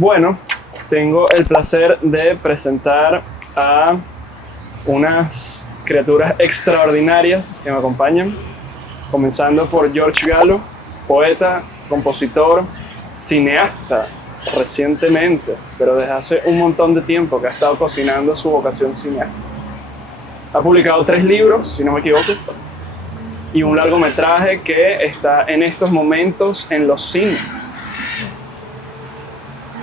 Bueno, tengo el placer de presentar a unas criaturas extraordinarias que me acompañan, comenzando por George Gallo, poeta, compositor, cineasta recientemente, pero desde hace un montón de tiempo que ha estado cocinando su vocación cineasta. Ha publicado 3 libros, si no me equivoco, y un largometraje que está en estos momentos en los cines.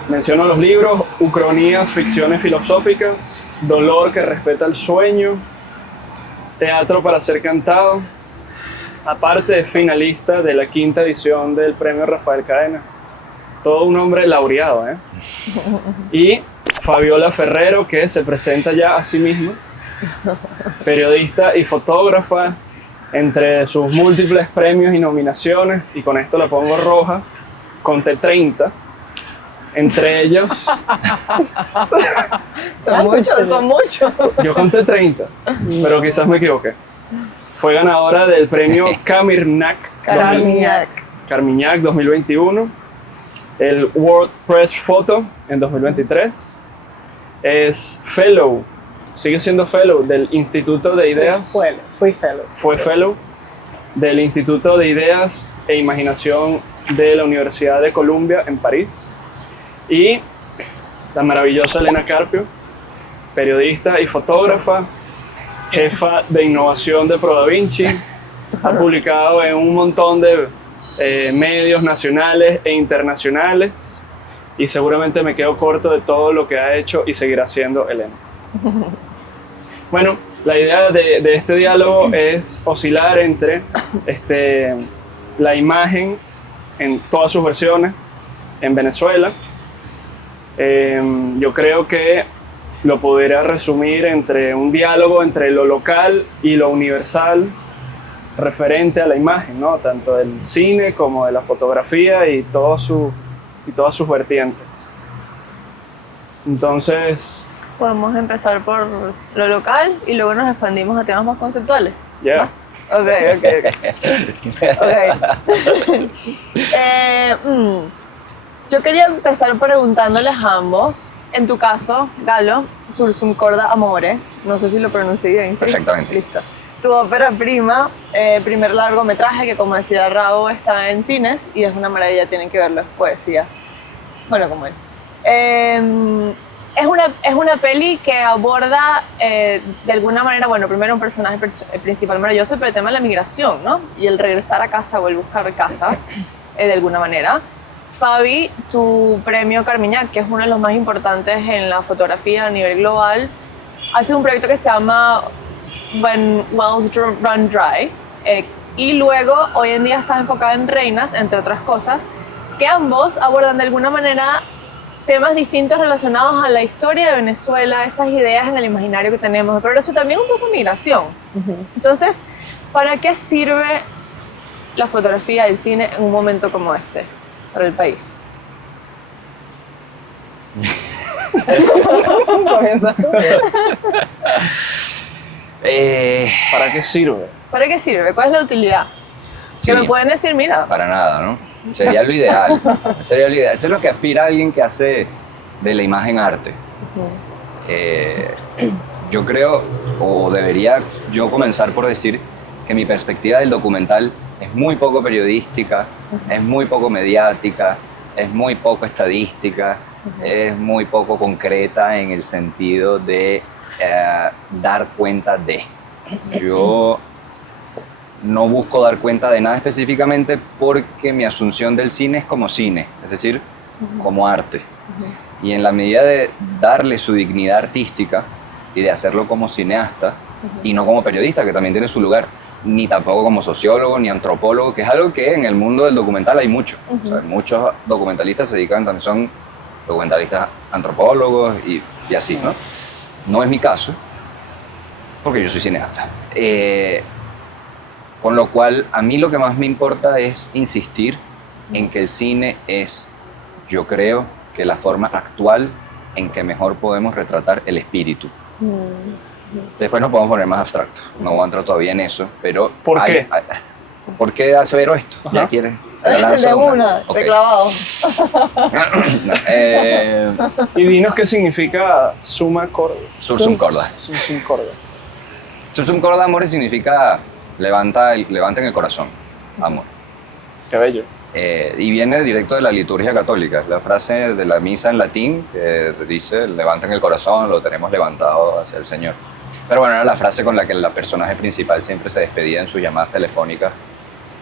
Menciono los libros: Ucronías, ficciones filosóficas, Dolor que respeta el sueño, Teatro para ser cantado, aparte de finalista de la 5ª edición del Premio Rafael Cadena. Todo un hombre laureado, ¿eh? Y Fabiola Ferrero, que se presenta ya a sí misma, periodista y fotógrafa, entre sus múltiples premios y nominaciones, y con esto la pongo roja, conté 30. Entre ellos... son muchos. Yo conté 30, pero quizás me equivoqué. Fue ganadora del premio Carmignac 2021, el World Press Photo en 2023. Es fellow, sigue siendo fellow del Instituto de Ideas. Fue fellow del Instituto de Ideas e Imaginación de la Universidad de Columbia en París. Y la maravillosa Elena Carpio, periodista y fotógrafa, jefa de innovación de ProDaVinci, ha publicado en un montón de medios nacionales e internacionales, y seguramente me quedo corto de todo lo que ha hecho y seguirá haciendo Elena. Bueno, la idea de este diálogo es oscilar entre la imagen en todas sus versiones en Venezuela. Yo creo que lo podría resumir entre un diálogo entre lo local y lo universal referente a la imagen, ¿no? Tanto del cine como de la fotografía y todas sus vertientes. Entonces... Podemos empezar por lo local y luego nos expandimos a temas más conceptuales. Ya. ¿No? Ok. Yo quería empezar preguntándoles a ambos, en tu caso, Gallo, Sursum Corda Amore, no sé si lo pronuncié bien, ¿sí? Perfectamente. Listo. Tu ópera prima, primer largometraje que, como decía Raúl, está en cines y es una maravilla, tienen que verlo, es poesía. Bueno, como él. Es una peli que aborda de alguna manera, bueno, primero un personaje principal maravilloso, pero el tema de la migración, ¿no? Y el regresar a casa o el buscar casa, de alguna manera. Fabi, tu premio Carmignac, que es uno de los más importantes en la fotografía a nivel global, hace un proyecto que se llama When Wells Run Dry, y luego hoy en día estás enfocada en Reinas, entre otras cosas, que ambos abordan de alguna manera temas distintos relacionados a la historia de Venezuela, esas ideas en el imaginario que tenemos, pero eso también un poco migración. Entonces, ¿para qué sirve la fotografía del cine en un momento como este para el país? ¿Para qué sirve? ¿Para qué sirve? ¿Cuál es la utilidad? Sí, Que me pueden decir, mira. para nada, ¿no? Sería lo ideal. Sería lo ideal. Eso es lo que aspira alguien que hace de la imagen arte. Yo creo, o debería yo comenzar por decir que mi perspectiva del documental es muy poco periodística, es muy poco mediática, es muy poco estadística, es muy poco concreta en el sentido de dar cuenta de. Yo no busco dar cuenta de nada específicamente porque mi asunción del cine es como cine, es decir, como arte. Y en la medida de darle su dignidad artística y de hacerlo como cineasta y no como periodista, que también tiene su lugar, ni tampoco como sociólogo ni antropólogo, que es algo que en el mundo del documental hay mucho. O sea, muchos documentalistas se dedican, también son documentalistas antropólogos y así, ¿no? No es mi caso, porque yo soy cineasta. Con lo cual, a mí lo que más me importa es insistir en que el cine es, yo creo, que la forma actual en que mejor podemos retratar el espíritu. Después nos podemos poner más abstractos, no voy a entrar todavía en eso, pero... ¿Por qué? ¿por qué hace Vero esto? Ajá. ¿Ya quieres? Te lanzo De una, Ok. de clavado. Y dinos qué significa summa corda. Sursum corda. Sursum corda. Sursum corda, amor, significa levanta en el corazón, amor. Qué bello. Y viene directo de la liturgia católica. Es la frase de la misa en latín que dice, levanten el corazón, lo tenemos levantado hacia el Señor. Pero bueno, era la frase con la que el personaje principal siempre se despedía en sus llamadas telefónicas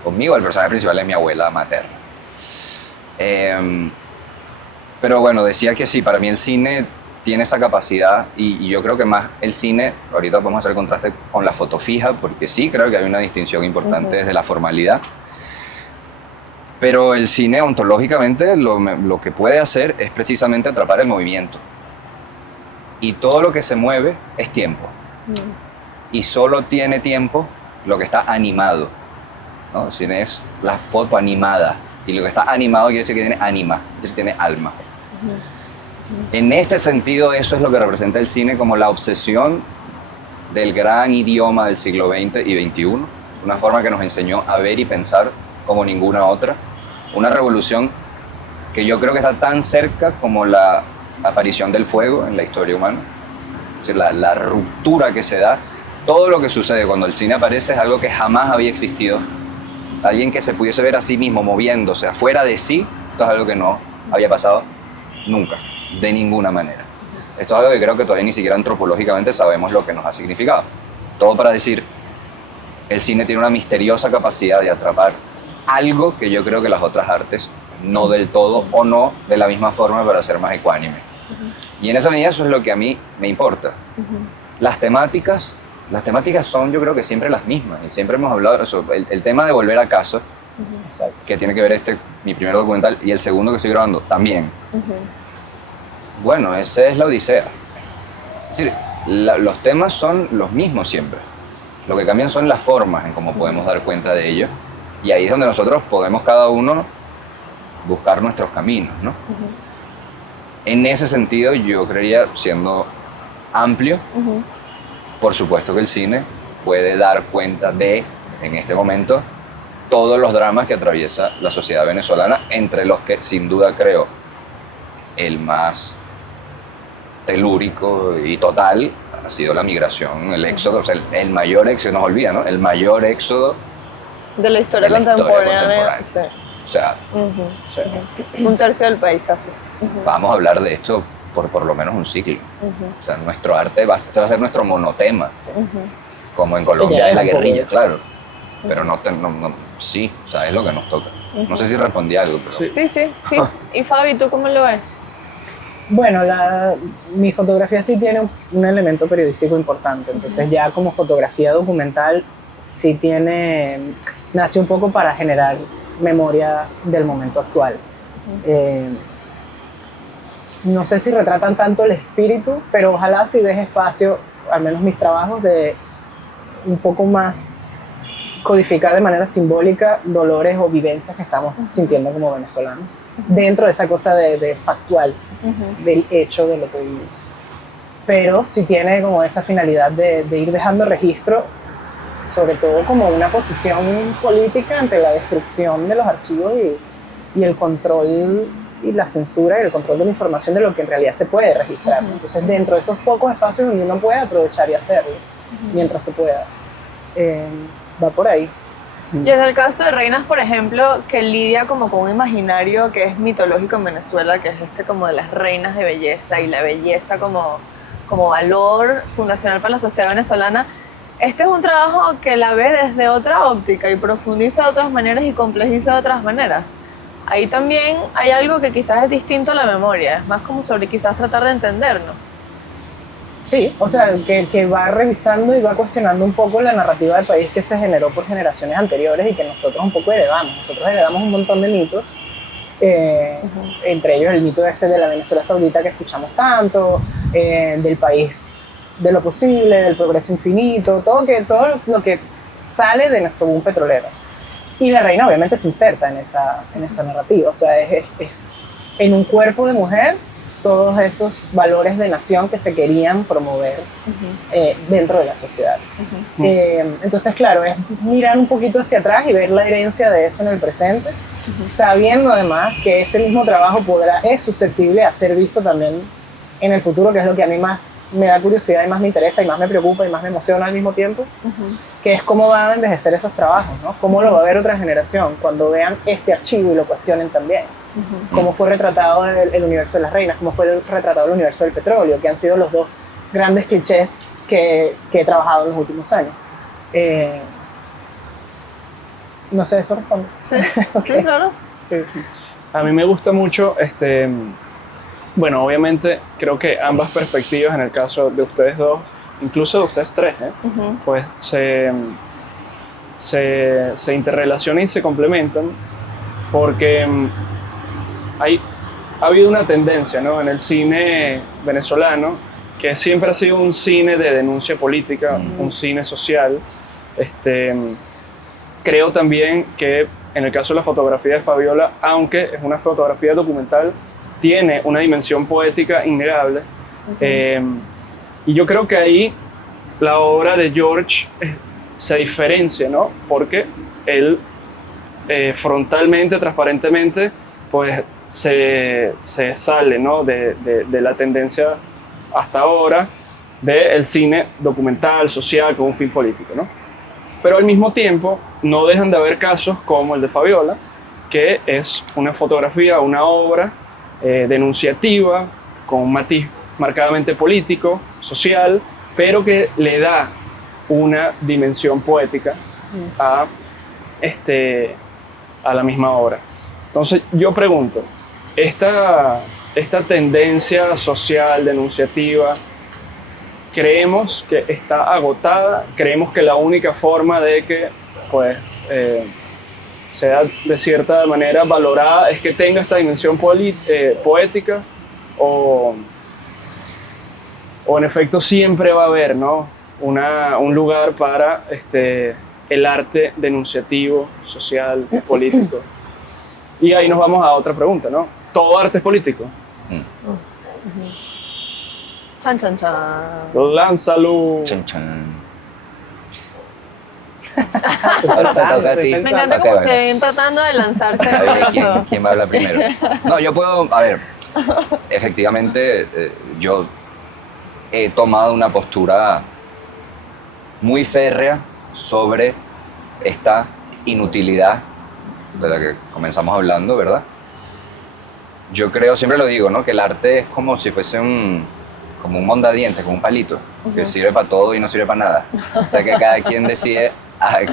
conmigo. El personaje principal es mi abuela materna. Pero bueno, decía que sí, para mí el cine tiene esa capacidad y yo creo que más el cine, ahorita vamos a hacer el contraste con la foto fija, porque sí creo que hay una distinción importante desde la formalidad. Pero el cine ontológicamente lo que puede hacer es precisamente atrapar el movimiento. Y todo lo que se mueve es tiempo. Y solo tiene tiempo lo que está animado, ¿no? El cine es la foto animada. Y lo que está animado quiere decir que tiene ánima, es decir, tiene alma. En este sentido, eso es lo que representa el cine como la obsesión del gran idioma del siglo XX y XXI. Una forma que nos enseñó a ver y pensar como ninguna otra. Una revolución que yo creo que está tan cerca como la aparición del fuego en la historia humana. Es decir, la ruptura que se da. Todo lo que sucede cuando el cine aparece es algo que jamás había existido. Alguien que se pudiese ver a sí mismo moviéndose afuera de sí, esto es algo que no había pasado nunca, de ninguna manera. Esto es algo que creo que todavía ni siquiera antropológicamente sabemos lo que nos ha significado. Todo para decir, el cine tiene una misteriosa capacidad de atrapar algo que yo creo que las otras artes no del todo o no de la misma forma para ser más ecuánime. Y en esa medida eso es lo que a mí me importa. Las temáticas son yo creo que siempre las mismas y siempre hemos hablado de eso. El tema de volver a casa, que tiene que ver mi primer documental y el segundo que estoy grabando también. Bueno, esa es la odisea. Es decir, los temas son los mismos siempre. Lo que cambian son las formas en cómo podemos dar cuenta de ello. Y ahí es donde nosotros podemos cada uno buscar nuestros caminos, ¿no? En ese sentido, yo creería, siendo amplio, por supuesto que el cine puede dar cuenta de, en este momento, todos los dramas que atraviesa la sociedad venezolana, entre los que sin duda creo el más telúrico y total ha sido la migración, el éxodo, o sea, el mayor éxodo, nos olvida, ¿no? El mayor éxodo de la historia contemporánea. Sí. O sea, Un tercio del país casi. vamos a hablar de esto por lo menos un siglo. O sea, nuestro arte este va a ser nuestro monotema, como en Colombia es la guerrilla, claro. Pero sí, o sea, es lo que nos toca. No sé si respondí algo, pero... Sí. Y Fabi, ¿tú cómo lo ves? Bueno, mi fotografía sí tiene un elemento periodístico importante, entonces ya como fotografía documental sí nace un poco para generar memoria del momento actual. No sé si retratan tanto el espíritu, pero ojalá sí deje espacio, al menos mis trabajos, de un poco más codificar de manera simbólica dolores o vivencias que estamos sintiendo como venezolanos, dentro de esa cosa de factual, del hecho de lo que vivimos. Pero sí tiene como esa finalidad de ir dejando registro, sobre todo como una posición política ante la destrucción de los archivos y el control y la censura y el control de la información de lo que en realidad se puede registrar. Entonces, dentro de esos pocos espacios donde uno puede aprovechar y hacerlo, mientras se pueda, va por ahí. Y desde el caso de Reinas, por ejemplo, que lidia como con un imaginario que es mitológico en Venezuela, que es como de las reinas de belleza y la belleza como valor fundacional para la sociedad venezolana. Este es un trabajo que la ve desde otra óptica y profundiza de otras maneras y complejiza de otras maneras. Ahí también hay algo que quizás es distinto a la memoria, es más como sobre quizás tratar de entendernos. Sí, o sea, que va revisando y va cuestionando un poco la narrativa del país que se generó por generaciones anteriores y que nosotros un poco heredamos. Nosotros heredamos un montón de mitos, entre ellos el mito ese de la Venezuela Saudita que escuchamos tanto, del país de lo posible, del progreso infinito, todo lo que sale de nuestro boom petrolero. Y la reina obviamente se inserta en esa narrativa, o sea, es en un cuerpo de mujer todos esos valores de nación que se querían promover dentro de la sociedad. Entonces, claro, es mirar un poquito hacia atrás y ver la herencia de eso en el presente, sabiendo además que ese mismo trabajo es susceptible a ser visto también en el futuro, que es lo que a mí más me da curiosidad y más me interesa y más me preocupa y más me emociona al mismo tiempo, que es cómo van a envejecer esos trabajos, ¿no? Cómo lo va a ver otra generación cuando vean este archivo y lo cuestionen también. Cómo fue retratado el universo de las reinas, cómo fue retratado el universo del petróleo, que han sido los dos grandes clichés que he trabajado en los últimos años. No sé, ¿eso responde? Sí, Okay. sí, claro. Sí. A mí me gusta mucho, bueno, obviamente creo que ambas perspectivas, en el caso de ustedes dos, incluso de ustedes tres, pues se interrelacionan y se complementan, porque ha habido una tendencia, ¿no?, en el cine venezolano, que siempre ha sido un cine de denuncia política, un cine social. Creo también que en el caso de la fotografía de Fabiola, aunque es una fotografía documental, tiene una dimensión poética innegable. Y yo creo que ahí la obra de George se diferencia, ¿no? Porque él frontalmente, transparentemente, pues se sale, ¿no?, de la tendencia hasta ahora del cine documental, social, con un fin político, ¿no? Pero al mismo tiempo no dejan de haber casos como el de Fabiola, que es una fotografía, una obra denunciativa, con un matiz marcadamente político, social, pero que le da una dimensión poética a la misma obra. Entonces yo pregunto, esta tendencia social denunciativa, ¿creemos que está agotada? ¿Creemos que la única forma de que pues, sea de cierta manera valorada es que tenga esta dimensión poética? ¿O en efecto siempre va a haber, ¿no?, un lugar para el arte denunciativo, social, político? Y ahí nos vamos a otra pregunta, ¿no? ¿Todo arte es político? Chan, chan, chan. ¡Lánzalo! Chan, chan. Ahora te toca a ti. Me encanta cómo se ven tratando de lanzarse. A ver, ¿quién va a hablar primero? No, yo puedo, a ver, efectivamente yo he tomado una postura muy férrea sobre esta inutilidad de la que comenzamos hablando, ¿verdad? Yo creo, siempre lo digo, ¿no?, que el arte es como si fuese como un mondadientes, como un palito, que sirve para todo y no sirve para nada. O sea, que cada quien decide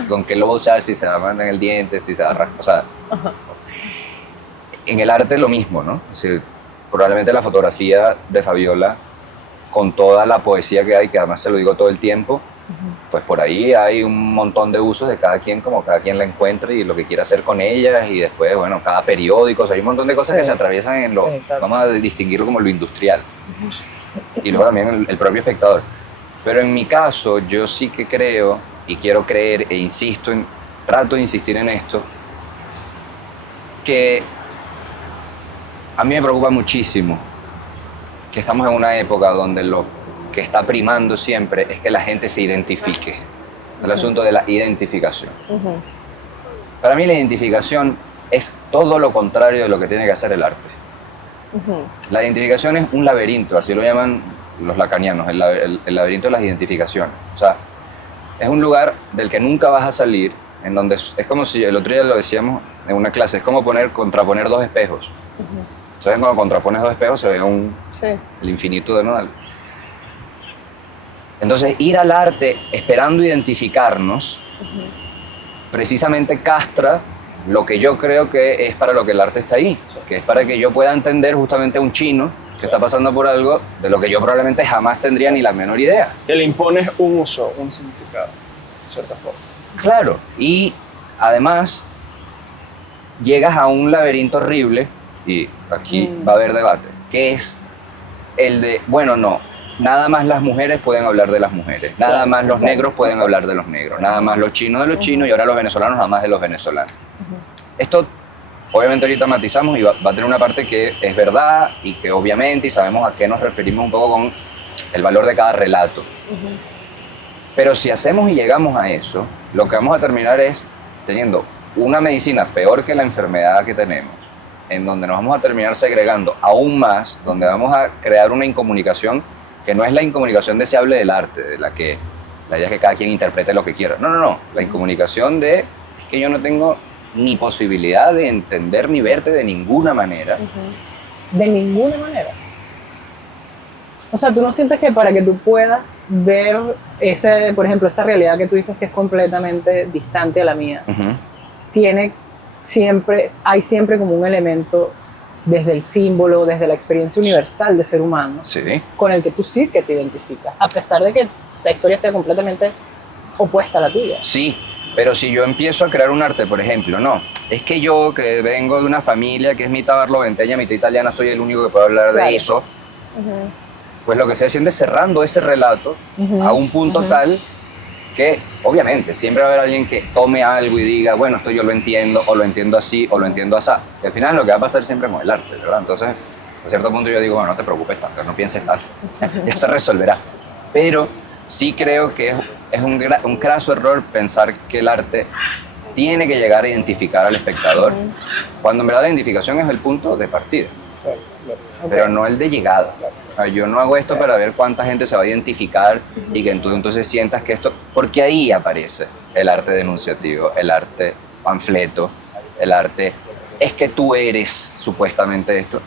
con qué lo va a usar, si se va a mandar en el diente, si se va a rascar. O sea, en el arte es lo mismo, ¿no? Es decir, probablemente la fotografía de Fabiola, con toda la poesía que hay, que además se lo digo todo el tiempo, pues por ahí hay un montón de usos de cada quien, como cada quien la encuentre y lo que quiera hacer con ellas, y después, bueno, cada periódico, o sea, hay un montón de cosas que se atraviesan en lo, claro, vamos a distinguirlo como lo industrial, y luego también el propio espectador. Pero en mi caso, yo sí que creo, y quiero creer, e insisto, trato de insistir en esto, que a mí me preocupa muchísimo que estamos en una época donde lo que está primando siempre es que la gente se identifique. El asunto de la identificación. Para mí la identificación es todo lo contrario de lo que tiene que hacer el arte. La identificación es un laberinto, así lo llaman los lacanianos, el laberinto de las identificaciones. O sea, es un lugar del que nunca vas a salir, en donde es como si, el otro día lo decíamos en una clase, es como contraponer dos espejos. Entonces cuando contrapones dos espejos se ve el infinito de nodal. Entonces ir al arte esperando identificarnos precisamente castra lo que yo creo que es para lo que el arte está ahí, que es para que yo pueda entender justamente a un chino que está pasando por algo de lo que yo probablemente jamás tendría ni la menor idea. Que le impones un uso, un significado, de cierta forma. Claro, y además llegas a un laberinto horrible, y aquí va a haber debate, que es el de, bueno, no, nada más las mujeres pueden hablar de las mujeres, nada más los negros pueden hablar de los negros, nada más los chinos de los chinos, y ahora los venezolanos nada más de los venezolanos. Esto obviamente ahorita matizamos y va a tener una parte que es verdad y que obviamente, y sabemos a qué nos referimos un poco con el valor de cada relato. Pero si hacemos y llegamos a eso, lo que vamos a terminar es teniendo una medicina peor que la enfermedad que tenemos, en donde nos vamos a terminar segregando aún más, donde vamos a crear una incomunicación que no es la incomunicación deseable del arte, de la idea es que cada quien interprete lo que quiera. No. La incomunicación es que yo no tengo ni posibilidad de entender ni verte de ninguna manera. De ninguna manera. O sea, ¿tú no sientes que para que tú puedas ver por ejemplo, esa realidad que tú dices que es completamente distante a la mía, hay siempre como un elemento desde el símbolo, desde la experiencia universal de ser humano, sí, con el que tú sí que te identificas, a pesar de que la historia sea completamente opuesta a la tuya? Sí, pero si yo empiezo a crear un arte, por ejemplo, es que yo, que vengo de una familia que es mitad barloventeña, mitad italiana, soy el único que puede hablar de eso, pues lo que estoy haciendo es cerrando ese relato a un punto tal que, obviamente, siempre va a haber alguien que tome algo y diga, bueno, esto yo lo entiendo, o lo entiendo así, o lo entiendo así. Y al final lo que va a pasar siempre es con el arte, ¿verdad? Entonces, a cierto punto yo digo, bueno, no te preocupes tanto, no pienses tanto, ya se resolverá. Pero sí creo que es un craso error pensar que el arte tiene que llegar a identificar al espectador, cuando en verdad la identificación es el punto de partida, pero no el de llegada. Yo no hago esto para ver cuánta gente se va a identificar y que tú entonces sientas que esto... Porque ahí aparece el arte denunciativo, el arte panfleto, el arte... Es que tú eres supuestamente esto.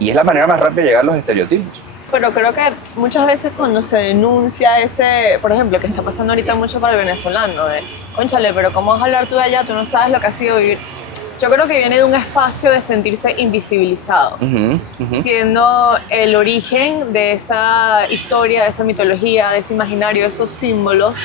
Y es la manera más rápida de llegar a los estereotipos. Pero creo que muchas veces cuando se denuncia ese, por ejemplo, que está pasando ahorita mucho para el venezolano, de, cónchale, pero ¿cómo vas a hablar tú de allá? Tú no sabes lo que ha sido vivir. Yo creo que viene de un espacio de sentirse invisibilizado, siendo el origen de esa historia, de esa mitología, de ese imaginario, de esos símbolos,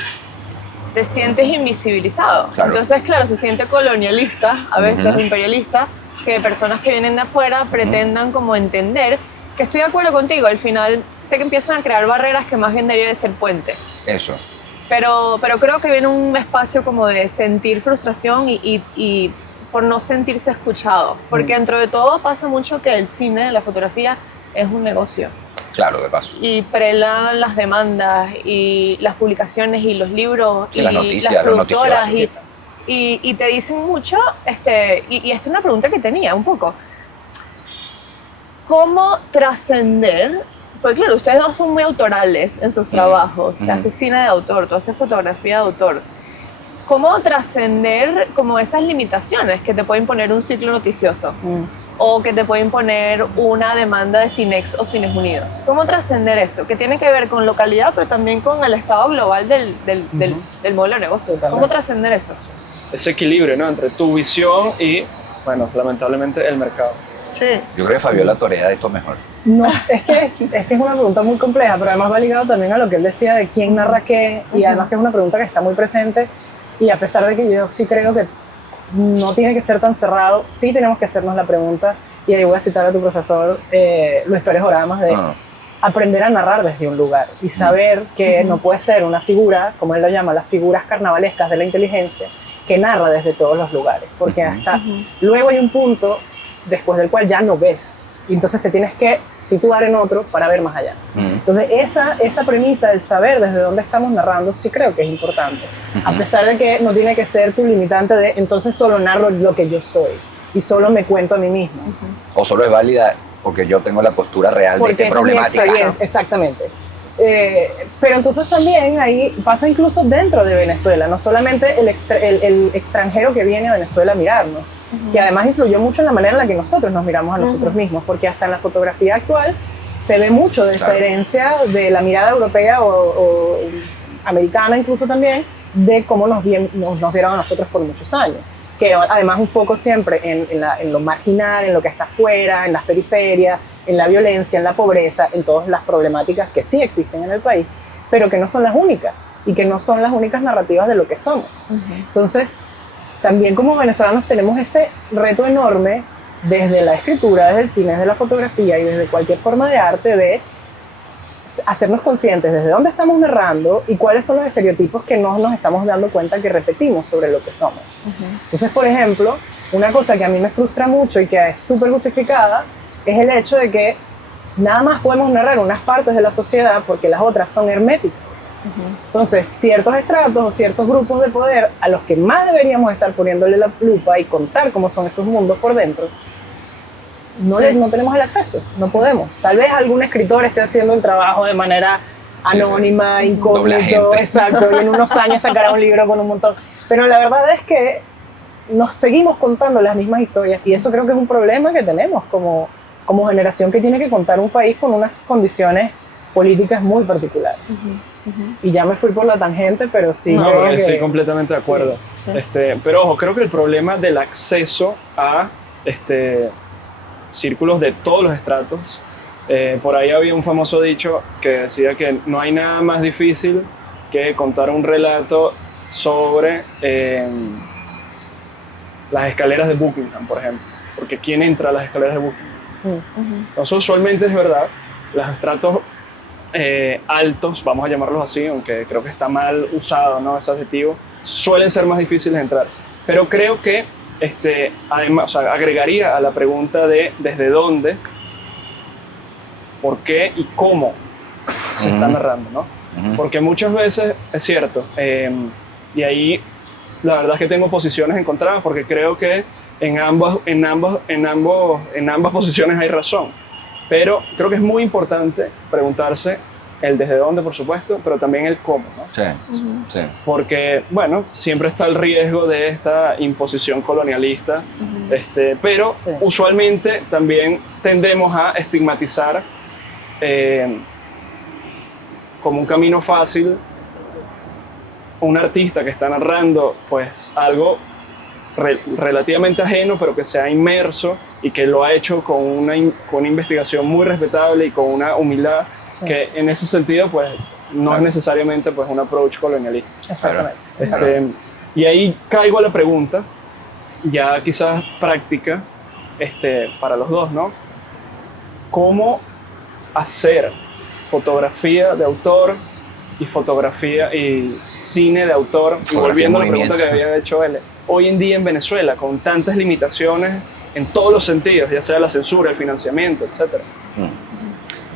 te sientes invisibilizado. Claro. Entonces, claro, se siente colonialista, a veces imperialista, que personas que vienen de afuera pretendan como entender, que estoy de acuerdo contigo, al final sé que empiezan a crear barreras que más bien deberían de ser puentes. Eso. Pero creo que viene un espacio como de sentir frustración y por no sentirse escuchado, porque dentro de todo pasa mucho que el cine, la fotografía, es un negocio. Claro, de paso. Y prelan las demandas y las publicaciones y los libros y las noticias, las productoras los y te dicen mucho, y esta es una pregunta que tenía un poco, ¿cómo trascender? Porque claro, ustedes dos son muy autorales en sus trabajos, se hace cine de autor, tú haces fotografía de autor. ¿Cómo trascender como esas limitaciones que te puede imponer un ciclo noticioso o que te puede imponer una demanda de Cinex o Cines Unidos? ¿Cómo trascender eso? Que tiene que ver con localidad, pero también con el estado global del modelo de negocio. ¿Cómo trascender eso? Ese equilibrio, ¿no? Entre tu visión y, bueno, lamentablemente el mercado. Sí. Yo creo que Fabiola torea esto mejor. No, es que es una pregunta muy compleja, pero además va ligado también a lo que él decía de quién narra qué, y además que es una pregunta que está muy presente. Y a pesar de que yo sí creo que no tiene que ser tan cerrado, sí tenemos que hacernos la pregunta, y ahí voy a citar a tu profesor Luis Pérez Oramas, de aprender a narrar desde un lugar y saber que no puede ser una figura, como él lo llama, las figuras carnavalescas de la inteligencia, que narra desde todos los lugares, porque hasta luego hay un punto después del cual ya no ves, y entonces te tienes que situar en otro para ver más allá. Entonces esa premisa del saber desde dónde estamos narrando sí creo que es importante, a pesar de que no tiene que ser tu limitante de entonces solo narro lo que yo soy y solo me cuento a mí mismo. O solo es válida porque yo tengo la postura real porque de esta problemática. Exactamente. Pero entonces también ahí pasa incluso dentro de Venezuela, no solamente el extranjero que viene a Venezuela a mirarnos, que además influyó mucho en la manera en la que nosotros nos miramos a nosotros mismos, porque hasta en la fotografía actual se ve mucho de esa herencia de la mirada europea o americana incluso también, de cómo nos vieron a nosotros por muchos años. Que además un foco siempre en lo marginal, en lo que está afuera, en las periferias, en la violencia, en la pobreza, en todas las problemáticas que sí existen en el país, pero que no son las únicas y que no son las únicas narrativas de lo que somos. Entonces, también como venezolanos tenemos ese reto enorme desde la escritura, desde el cine, desde la fotografía y desde cualquier forma de arte de hacernos conscientes desde dónde estamos narrando y cuáles son los estereotipos que no nos estamos dando cuenta que repetimos sobre lo que somos. Entonces, por ejemplo, una cosa que a mí me frustra mucho y que es súper justificada es el hecho de que nada más podemos narrar unas partes de la sociedad porque las otras son herméticas. Entonces, ciertos estratos o ciertos grupos de poder a los que más deberíamos estar poniéndole la lupa y contar cómo son esos mundos por dentro, no tenemos el acceso, no podemos. Tal vez algún escritor esté haciendo el trabajo de manera anónima, incógnito, exacto, y en unos años sacará un libro con un montón. Pero la verdad es que nos seguimos contando las mismas historias y eso creo que es un problema que tenemos como generación que tiene que contar un país con unas condiciones políticas muy particulares. Y ya me fui por la tangente, pero sí. No, estoy completamente de acuerdo. Sí. Pero ojo, creo que el problema del acceso a círculos de todos los estratos, por ahí había un famoso dicho que decía que no hay nada más difícil que contar un relato sobre las escaleras de Buckingham, por ejemplo. Porque ¿quién entra a las escaleras de Buckingham? Entonces, usualmente es verdad, los estratos altos, vamos a llamarlos así, aunque creo que está mal usado, ¿no?, ese adjetivo, suelen ser más difíciles de entrar. Pero creo que además, o sea, agregaría a la pregunta de desde dónde, por qué y cómo se está narrando, ¿no? Porque muchas veces, es cierto, y ahí la verdad es que tengo posiciones encontradas porque creo que en ambas posiciones hay razón. Pero creo que es muy importante preguntarse el desde dónde, por supuesto, pero también el cómo, ¿no? Sí, sí. Porque, bueno, siempre está el riesgo de esta imposición colonialista, pero usualmente también tendemos a estigmatizar como un camino fácil un artista que está narrando pues algo relativamente ajeno, pero que se ha inmerso y que lo ha hecho con una investigación muy respetable y con una humildad que en ese sentido pues no es necesariamente pues un approach colonialista. Exactamente. Y ahí caigo a la pregunta, ya quizás práctica para los dos, ¿no? ¿Cómo hacer fotografía de autor y fotografía y cine de autor? Y volviendo a la pregunta que había hecho él, hoy en día en Venezuela, con tantas limitaciones en todos los sentidos, ya sea la censura, el financiamiento, etc.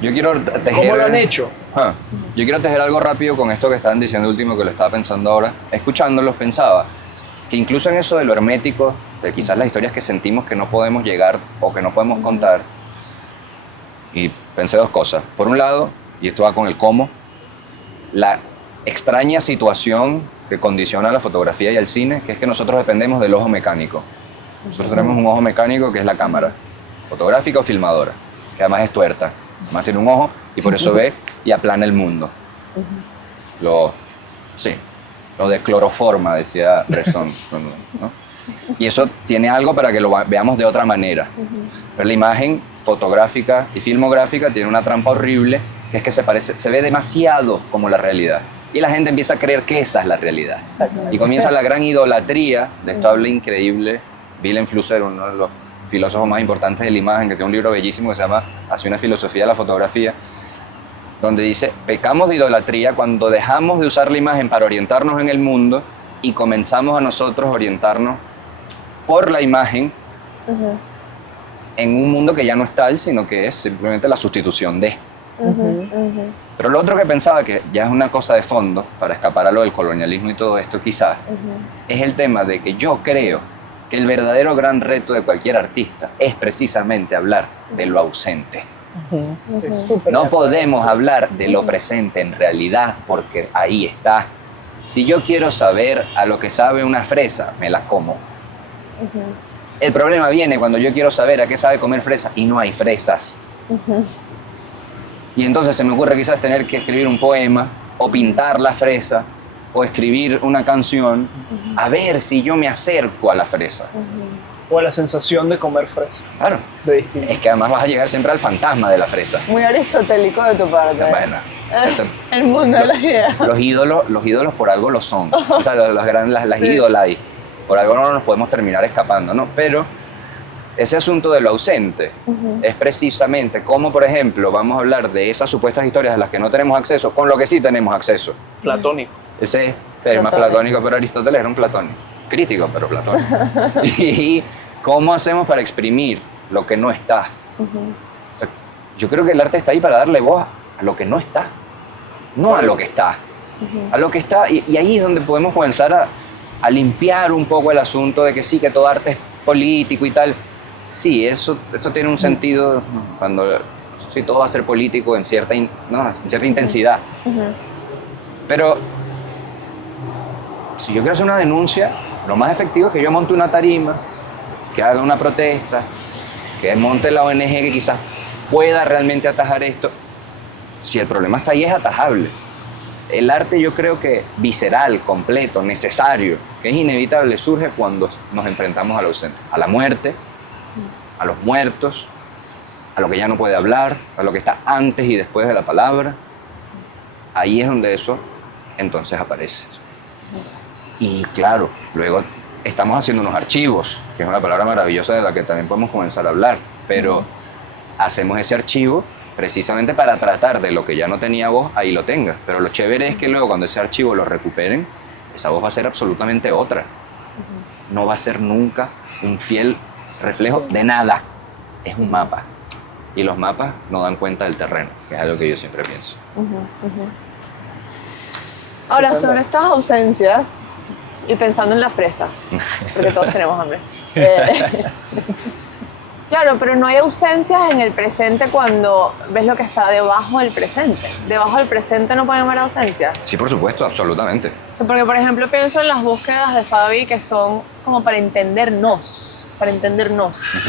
Yo quiero tejer... ¿Cómo lo han hecho? Yo quiero tejer algo rápido con esto que estaban diciendo último, que lo estaba pensando ahora. Escuchándolos pensaba que incluso en eso de lo hermético, de quizás las historias que sentimos que no podemos llegar o que no podemos contar, y pensé dos cosas. Por un lado, y esto va con el cómo, la extraña situación que condiciona la fotografía y el cine, que es que nosotros dependemos del ojo mecánico. Nosotros tenemos un ojo mecánico que es la cámara, fotográfica o filmadora, que además es tuerta, además tiene un ojo y por eso ve y aplana el mundo. Lo de cloroforma, decía Bresson, ¿no? Y eso tiene algo para que lo veamos de otra manera. Pero la imagen fotográfica y filmográfica tiene una trampa horrible, que es que se ve demasiado como la realidad. Y la gente empieza a creer que esa es la realidad. Y comienza la gran idolatría, de esto habla increíble Willem Flusser, uno de los filósofos más importantes de la imagen, que tiene un libro bellísimo que se llama Hacia una filosofía de la fotografía, donde dice, pecamos de idolatría cuando dejamos de usar la imagen para orientarnos en el mundo y comenzamos a nosotros orientarnos por la imagen en un mundo que ya no es tal, sino que es simplemente la sustitución de. Pero lo otro que pensaba, que ya es una cosa de fondo, para escapar a lo del colonialismo y todo esto quizás, es el tema de que yo creo que el verdadero gran reto de cualquier artista es precisamente hablar de lo ausente. No podemos hablar de lo presente en realidad, porque ahí está. Si yo quiero saber a lo que sabe una fresa, me la como. El problema viene cuando yo quiero saber a qué sabe comer fresa y no hay fresas. Y entonces se me ocurre quizás tener que escribir un poema o pintar la fresa o escribir una canción a ver si yo me acerco a la fresa. O a la sensación de comer fresa. Claro. Es que además vas a llegar siempre al fantasma de la fresa. Muy aristotélico de tu parte. Bueno. El mundo de las ideas. Los ídolos por algo lo son. O sea, las ídolas ahí. Por algo no nos podemos terminar escapando, ¿no? Pero ese asunto de lo ausente es precisamente como, por ejemplo, vamos a hablar de esas supuestas historias a las que no tenemos acceso, con lo que sí tenemos acceso. Platónico. Ese es más platónico, pero Aristóteles era un platónico. crítico, pero platónico. ¿Y cómo hacemos para exprimir lo que no está? O sea, yo creo que el arte está ahí para darle voz a lo que no está, no a lo que está. A lo que está, y ahí es donde podemos comenzar a limpiar un poco el asunto de que sí, que todo arte es político y tal. Sí, eso tiene un sentido cuando sí, todo va a ser político en cierta intensidad. Pero si yo quiero hacer una denuncia, lo más efectivo es que yo monte una tarima, que haga una protesta, que monte la ONG que quizás pueda realmente atajar esto. Si el problema está ahí, es atajable. El arte, yo creo que visceral, completo, necesario, que es inevitable, surge cuando nos enfrentamos al ausente, a la muerte, a los muertos, a lo que ya no puede hablar, a lo que está antes y después de la palabra. Ahí es donde eso entonces aparece. Y claro, luego estamos haciendo unos archivos, que es una palabra maravillosa de la que también podemos comenzar a hablar, pero hacemos ese archivo precisamente para tratar de lo que ya no tenía voz, ahí lo tenga. Pero lo chévere es que luego cuando ese archivo lo recuperen, esa voz va a ser absolutamente otra. No va a ser nunca un fiel reflejo de nada. Es un mapa. Y los mapas no dan cuenta del terreno, que es algo que yo siempre pienso. Ahora, sobre estas ausencias, y pensando en la fresa, porque todos tenemos hambre. Claro, pero no hay ausencias en el presente cuando ves lo que está debajo del presente. Debajo del presente no puede haber ausencias. Sí, por supuesto, absolutamente. O sea, porque, por ejemplo, pienso en las búsquedas de Fabi que son como para entendernos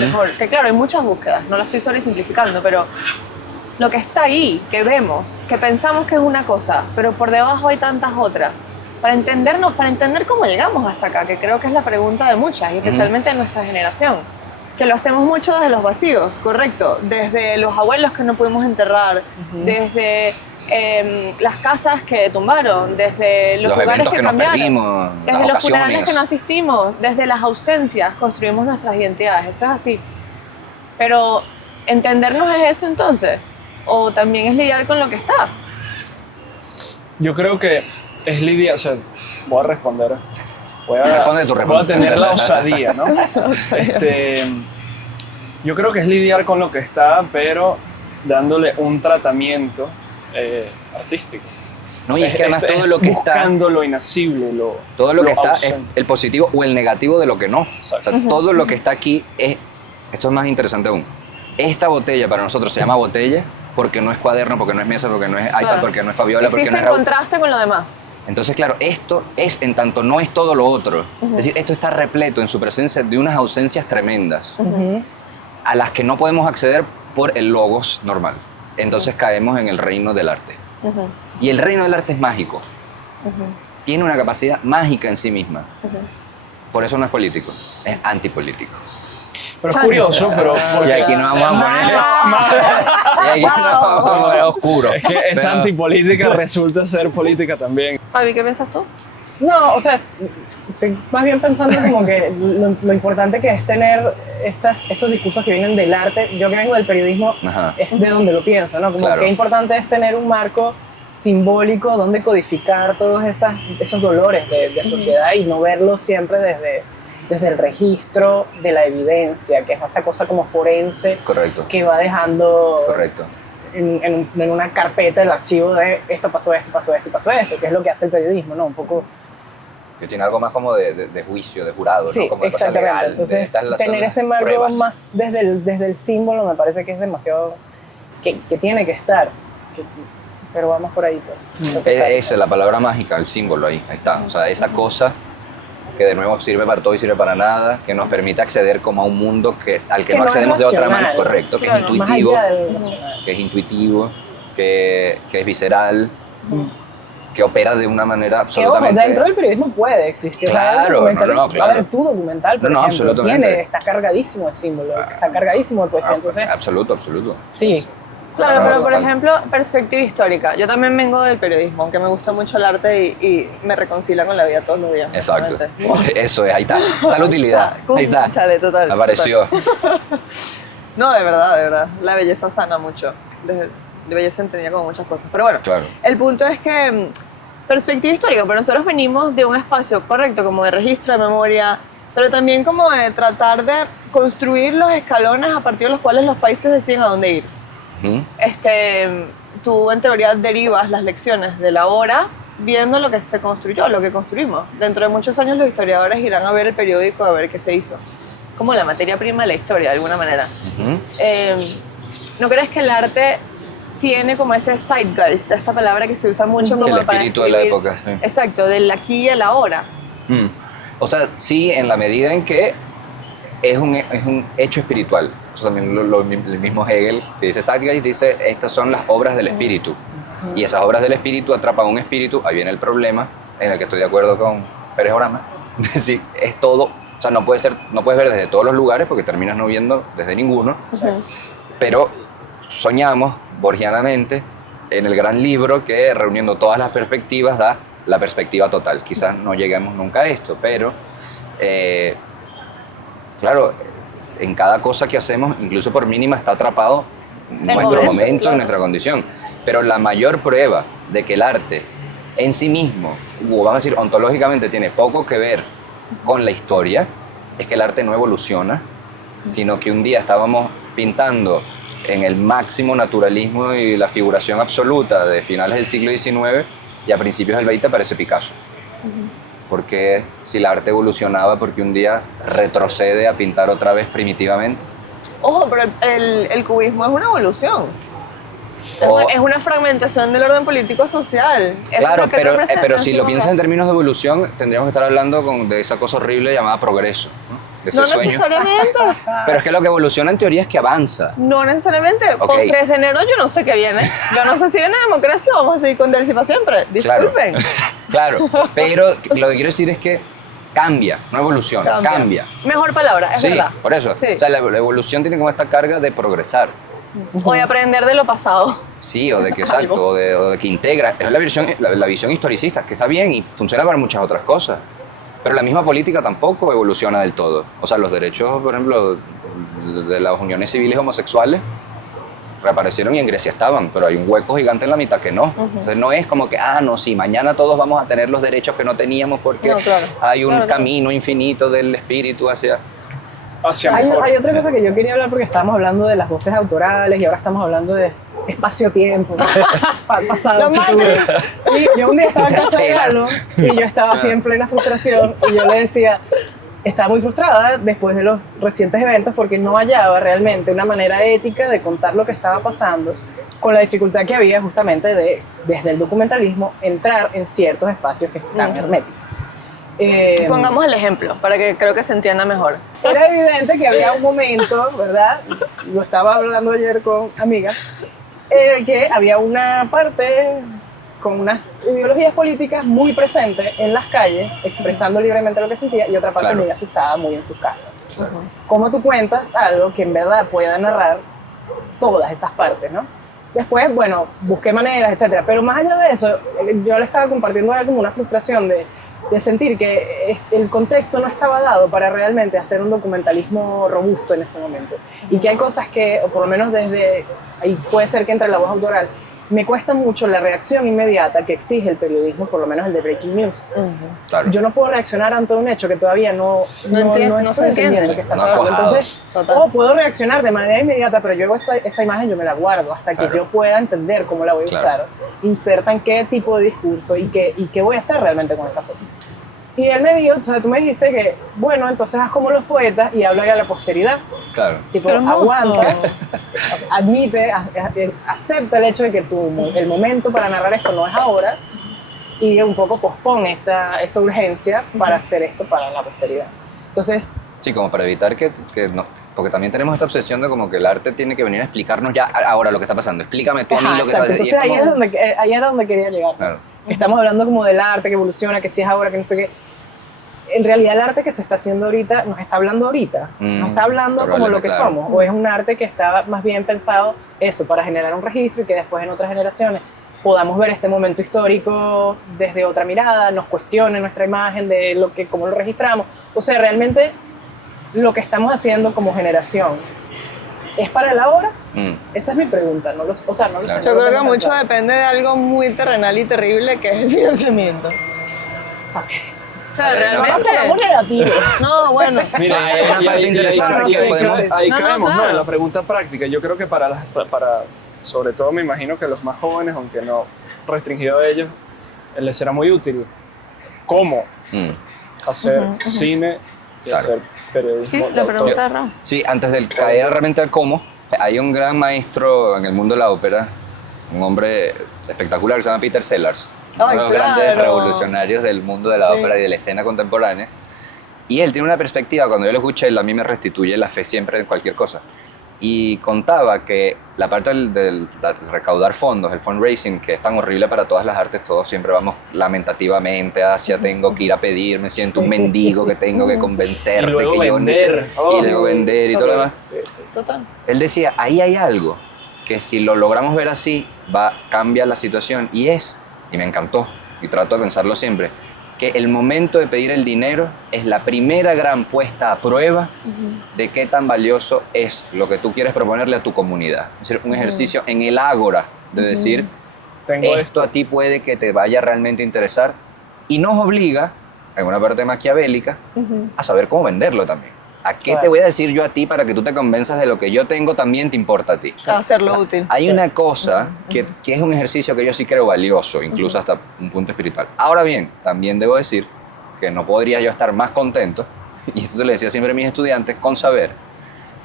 mejor. Que claro, hay muchas búsquedas, no las estoy sobresimplificando, pero lo que está ahí, que vemos, que pensamos que es una cosa, pero por debajo hay tantas otras. Para entendernos, para entender cómo llegamos hasta acá, que creo que es la pregunta de muchas, y especialmente en nuestra generación. Que lo hacemos mucho desde los vacíos, correcto. Desde los abuelos que no pudimos enterrar, desde las casas que tumbaron, desde los lugares que cambiaron, perdimos, desde los funerales que no asistimos, desde las ausencias construimos nuestras identidades. Eso es así. Pero ¿entendernos es eso entonces? ¿O también es lidiar con lo que está? Yo creo que es lidiar, o sea, voy a responder. Responde. Voy a tener la osadía, ¿no? Yo creo que es lidiar con lo que está, pero dándole un tratamiento artístico. No, y es que además todo lo que está... buscando lo inasible, todo lo que está ausente. es el positivo o el negativo de lo que no. Exacto. O sea, todo lo que está aquí es... Esto es más interesante aún. Esta botella para nosotros se llama botella porque no es cuaderno, porque no es mesa, porque no es iPad, porque no es Fabiola, porque no es... Existe en contraste con lo demás. Entonces, claro, esto es en tanto no es todo lo otro. Es decir, esto está repleto en su presencia de unas ausencias tremendas a las que no podemos acceder por el logos normal. Entonces caemos en el reino del arte. Y el reino del arte es mágico. Tiene una capacidad mágica en sí misma. Por eso no es político, es antipolítico. Pero es curioso, pero... Y aquí nos vamos a poner... Y aquí nos vamos a poner oscuro. Es que esa antipolítica resulta ser política también. Fabi, ¿qué piensas tú? No, o sea, estoy más bien pensando como que lo importante que es tener estos discursos que vienen del arte. Yo que vengo del periodismo, es de donde lo pienso, ¿no? Como que importante es tener un marco simbólico donde codificar todos esos dolores de sociedad y no verlo siempre desde el registro de la evidencia, que es esta cosa como forense. Correcto. Que va dejando Correcto. En una carpeta el archivo de esto pasó esto, que es lo que hace el periodismo, ¿no? Un poco... Que tiene algo más como de juicio, de jurado, sí, ¿no? Como de cosa exactamente. legal. Entonces, tener ese marco pruebas. más desde el símbolo me parece que es demasiado... que tiene que estar. Pero vamos por ahí, pues. Esa es la palabra mágica, el símbolo ahí está. O sea, esa cosa que de nuevo sirve para todo y sirve para nada, que nos permite acceder como a un mundo al que no accedemos de otra manera, correcto, que claro, es intuitivo, que es visceral, que opera de una manera absolutamente... Que ojo, dentro del periodismo puede existir. Claro, claro. A ver, tu documental, por ejemplo, absolutamente. está cargadísimo de símbolos, está cargadísimo de poesía, entonces... Absoluto. Sí. Claro, pero por ejemplo, perspectiva histórica. Yo también vengo del periodismo, aunque me gusta mucho el arte y me reconcilia con la vida todos los días. Exacto. Eso es, ahí está. Esa es la utilidad. Ahí está. Chale, total. Apareció. Total. No, de verdad. La belleza sana mucho. De belleza entendía como muchas cosas. Pero bueno, claro. El punto es que Perspectiva histórica, pero nosotros venimos de un espacio correcto, como de registro de memoria, pero también como de tratar de construir los escalones a partir de los cuales los países deciden a dónde ir. Tú en teoría derivas las lecciones de la hora viendo lo que se construyó, lo que construimos. Dentro de muchos años los historiadores irán a ver el periódico, a ver qué se hizo. Como la materia prima de la historia, de alguna manera. ¿No crees que el arte tiene como ese zeitgeist, esta palabra que se usa mucho como el espíritu para de la época? Sí. Exacto, del aquí y el ahora. O sea, sí, en la medida en que es un hecho espiritual. Eso también el mismo Hegel, que dice Zeitgeist, dice, estas son las obras del espíritu. Y esas obras del espíritu atrapan un espíritu. Ahí viene el problema, en el que estoy de acuerdo con Pérez Orama. Sí, es todo, o sea, no puedes ver desde todos los lugares porque terminas no viendo desde ninguno. Pero soñamos, borgianamente, en el gran libro que reuniendo todas las perspectivas da la perspectiva total. Quizás no lleguemos nunca a esto, pero claro, en cada cosa que hacemos, incluso por mínima, está atrapado nuestro momento, claro, nuestra condición. Pero la mayor prueba de que el arte en sí mismo, o vamos a decir ontológicamente, tiene poco que ver con la historia, es que el arte no evoluciona, sino que un día estábamos pintando en el máximo naturalismo y la figuración absoluta de finales del siglo XIX y a principios del XX aparece Picasso. Porque si el arte evolucionaba, porque un día retrocede a pintar otra vez primitivamente. Ojo, pero el cubismo es una evolución. Es una fragmentación del orden político-social. Claro, pero si lo piensas en términos de evolución, tendríamos que estar hablando de esa cosa horrible llamada progreso, ¿no? No necesariamente. Pero es que lo que evoluciona en teoría es que avanza. No necesariamente. Con 3 de enero yo no sé qué viene. Yo no sé si viene democracia o vamos a seguir con Delcy para siempre. Disculpen. Claro, pero lo que quiero decir es que cambia, no evoluciona, cambia. Mejor palabra, es verdad. Por eso. Sí. O sea, la evolución tiene como esta carga de progresar. O de aprender de lo pasado. Sí, o de que salto, o de que integra. Es la visión historicista, que está bien y funciona para muchas otras cosas. Pero la misma política tampoco evoluciona del todo. O sea, los derechos, por ejemplo, de las uniones civiles homosexuales reaparecieron y en Grecia estaban, pero hay un hueco gigante en la mitad que no. Entonces no es como que, no, sí, mañana todos vamos a tener los derechos que no teníamos porque hay un camino infinito del espíritu hacia hay otra cosa que yo quería hablar porque estábamos hablando de las voces autorales y ahora estamos hablando de espacio-tiempo, pasado, futuro. Y yo un día estaba en casa de Galo y yo estaba así en plena frustración y yo le decía, estaba muy frustrada después de los recientes eventos porque no hallaba realmente una manera ética de contar lo que estaba pasando, con la dificultad que había justamente de, desde el documentalismo, entrar en ciertos espacios que están herméticos. Pongamos el ejemplo para que creo que se entienda mejor. Era evidente que había un momento, ¿verdad? Lo estaba hablando ayer con amigas, en el que había una parte con unas ideologías políticas muy presentes en las calles, expresando libremente lo que sentía, y otra parte muy asustada, muy en sus casas. ¿Cómo tú cuentas algo que en verdad pueda narrar todas esas partes, no? Después, bueno, busqué maneras, etcétera, pero más allá de eso, yo le estaba compartiendo como una frustración de sentir que el contexto no estaba dado para realmente hacer un documentalismo robusto en ese momento. Y que hay cosas que, o por lo menos desde, ahí puede ser que entre la voz autoral, me cuesta mucho la reacción inmediata que exige el periodismo, por lo menos el de breaking news. Claro. Yo no puedo reaccionar ante un hecho que todavía no estoy entendiendo qué está pasando. Entonces, puedo reaccionar de manera inmediata, pero yo esa imagen yo me la guardo hasta que yo pueda entender cómo la voy a usar. Insertan qué tipo de discurso y qué voy a hacer realmente con esa foto. Y él me dijo, o sea, tú me dijiste que, bueno, entonces haz como los poetas y habla a la posteridad. Claro. Tipo, aguanta, admite, acepta el hecho de que el momento para narrar esto no es ahora y un poco pospone esa urgencia para hacer esto para la posteridad. Entonces... Sí, como para evitar que no, porque también tenemos esta obsesión de como que el arte tiene que venir a explicarnos ya ahora lo que está pasando. Explícame tú a mí lo que está pasando. Entonces ahí es donde quería llegar. Claro. Estamos hablando como del arte que evoluciona, que si es ahora, que no sé qué. En realidad el arte que se está haciendo ahorita nos está hablando ahorita, nos está hablando como lo que somos, o es un arte que está más bien pensado eso, para generar un registro y que después en otras generaciones podamos ver este momento histórico desde otra mirada, nos cuestione nuestra imagen de cómo lo registramos. O sea, realmente lo que estamos haciendo como generación es para el ahora Esa es mi pregunta, no lo sé. Claro. Yo creo que mucho depende de algo muy terrenal y terrible que es el financiamiento. O sea, realmente. No, bueno. Mira, hay una parte interesante que podemos... Ahí No, no, caemos, ¿no? claro. En la pregunta práctica. Yo creo que para, sobre todo me imagino que los más jóvenes, aunque no restringido a ellos, les será muy útil. ¿Cómo hacer cine y Claro. hacer periodismo? Sí, de la autor? pregunta es rara. Sí, antes de caer realmente al cómo, hay un gran maestro en el mundo de la ópera, un hombre espectacular que se llama Peter Sellars, uno Ay, de los grandes claro. revolucionarios del mundo de la Sí. ópera y de la escena contemporánea. Y él tiene una perspectiva, cuando yo lo escuché, él a mí me restituye la fe siempre en cualquier cosa. Y contaba que la parte del recaudar fondos, el fundraising, que es tan horrible para todas las artes, todos siempre vamos lamentativamente hacia tengo que ir a pedir, me siento un mendigo que tengo que convencerte, Y luego que yo vender. y luego vender y todo lo demás. Total. Él decía, ahí hay algo que si lo logramos ver así, cambia la situación. Y me encantó, y trato de pensarlo siempre, que el momento de pedir el dinero es la primera gran puesta a prueba de qué tan valioso es lo que tú quieres proponerle a tu comunidad. Es decir, un ejercicio en el ágora de decir, Tengo esto a ti puede que te vaya realmente a interesar, y nos obliga, en una parte maquiavélica, a saber cómo venderlo también. ¿A qué te voy a decir yo a ti para que tú te convenzas de lo que yo tengo también te importa a ti? A hacerlo útil. Hay una cosa que es un ejercicio que yo sí creo valioso, incluso hasta un punto espiritual. Ahora bien, también debo decir que no podría yo estar más contento, y esto le decía siempre a mis estudiantes, con saber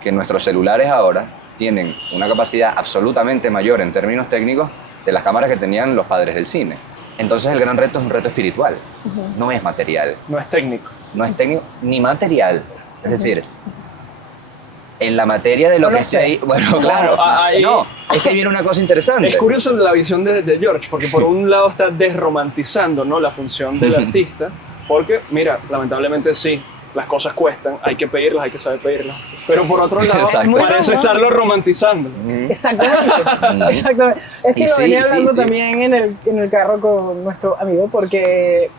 que nuestros celulares ahora tienen una capacidad absolutamente mayor en términos técnicos de las cámaras que tenían los padres del cine. Entonces el gran reto es un reto espiritual, no es material. No es técnico. No es técnico ni material. Es decir, en la materia de lo que se... Bueno, claro. ahí- No, es que viene una cosa interesante. Es curioso la visión de George, porque por un lado está desromantizando, ¿no?, la función del artista, porque, mira, lamentablemente sí, las cosas cuestan, hay que pedirlas, hay que saber pedirlas. Pero por otro lado, Exacto. parece estarlo romantizando. Exactamente. Exactamente. Es que Y lo sí, venía sí, hablando sí. también en el carro con nuestro amigo, porque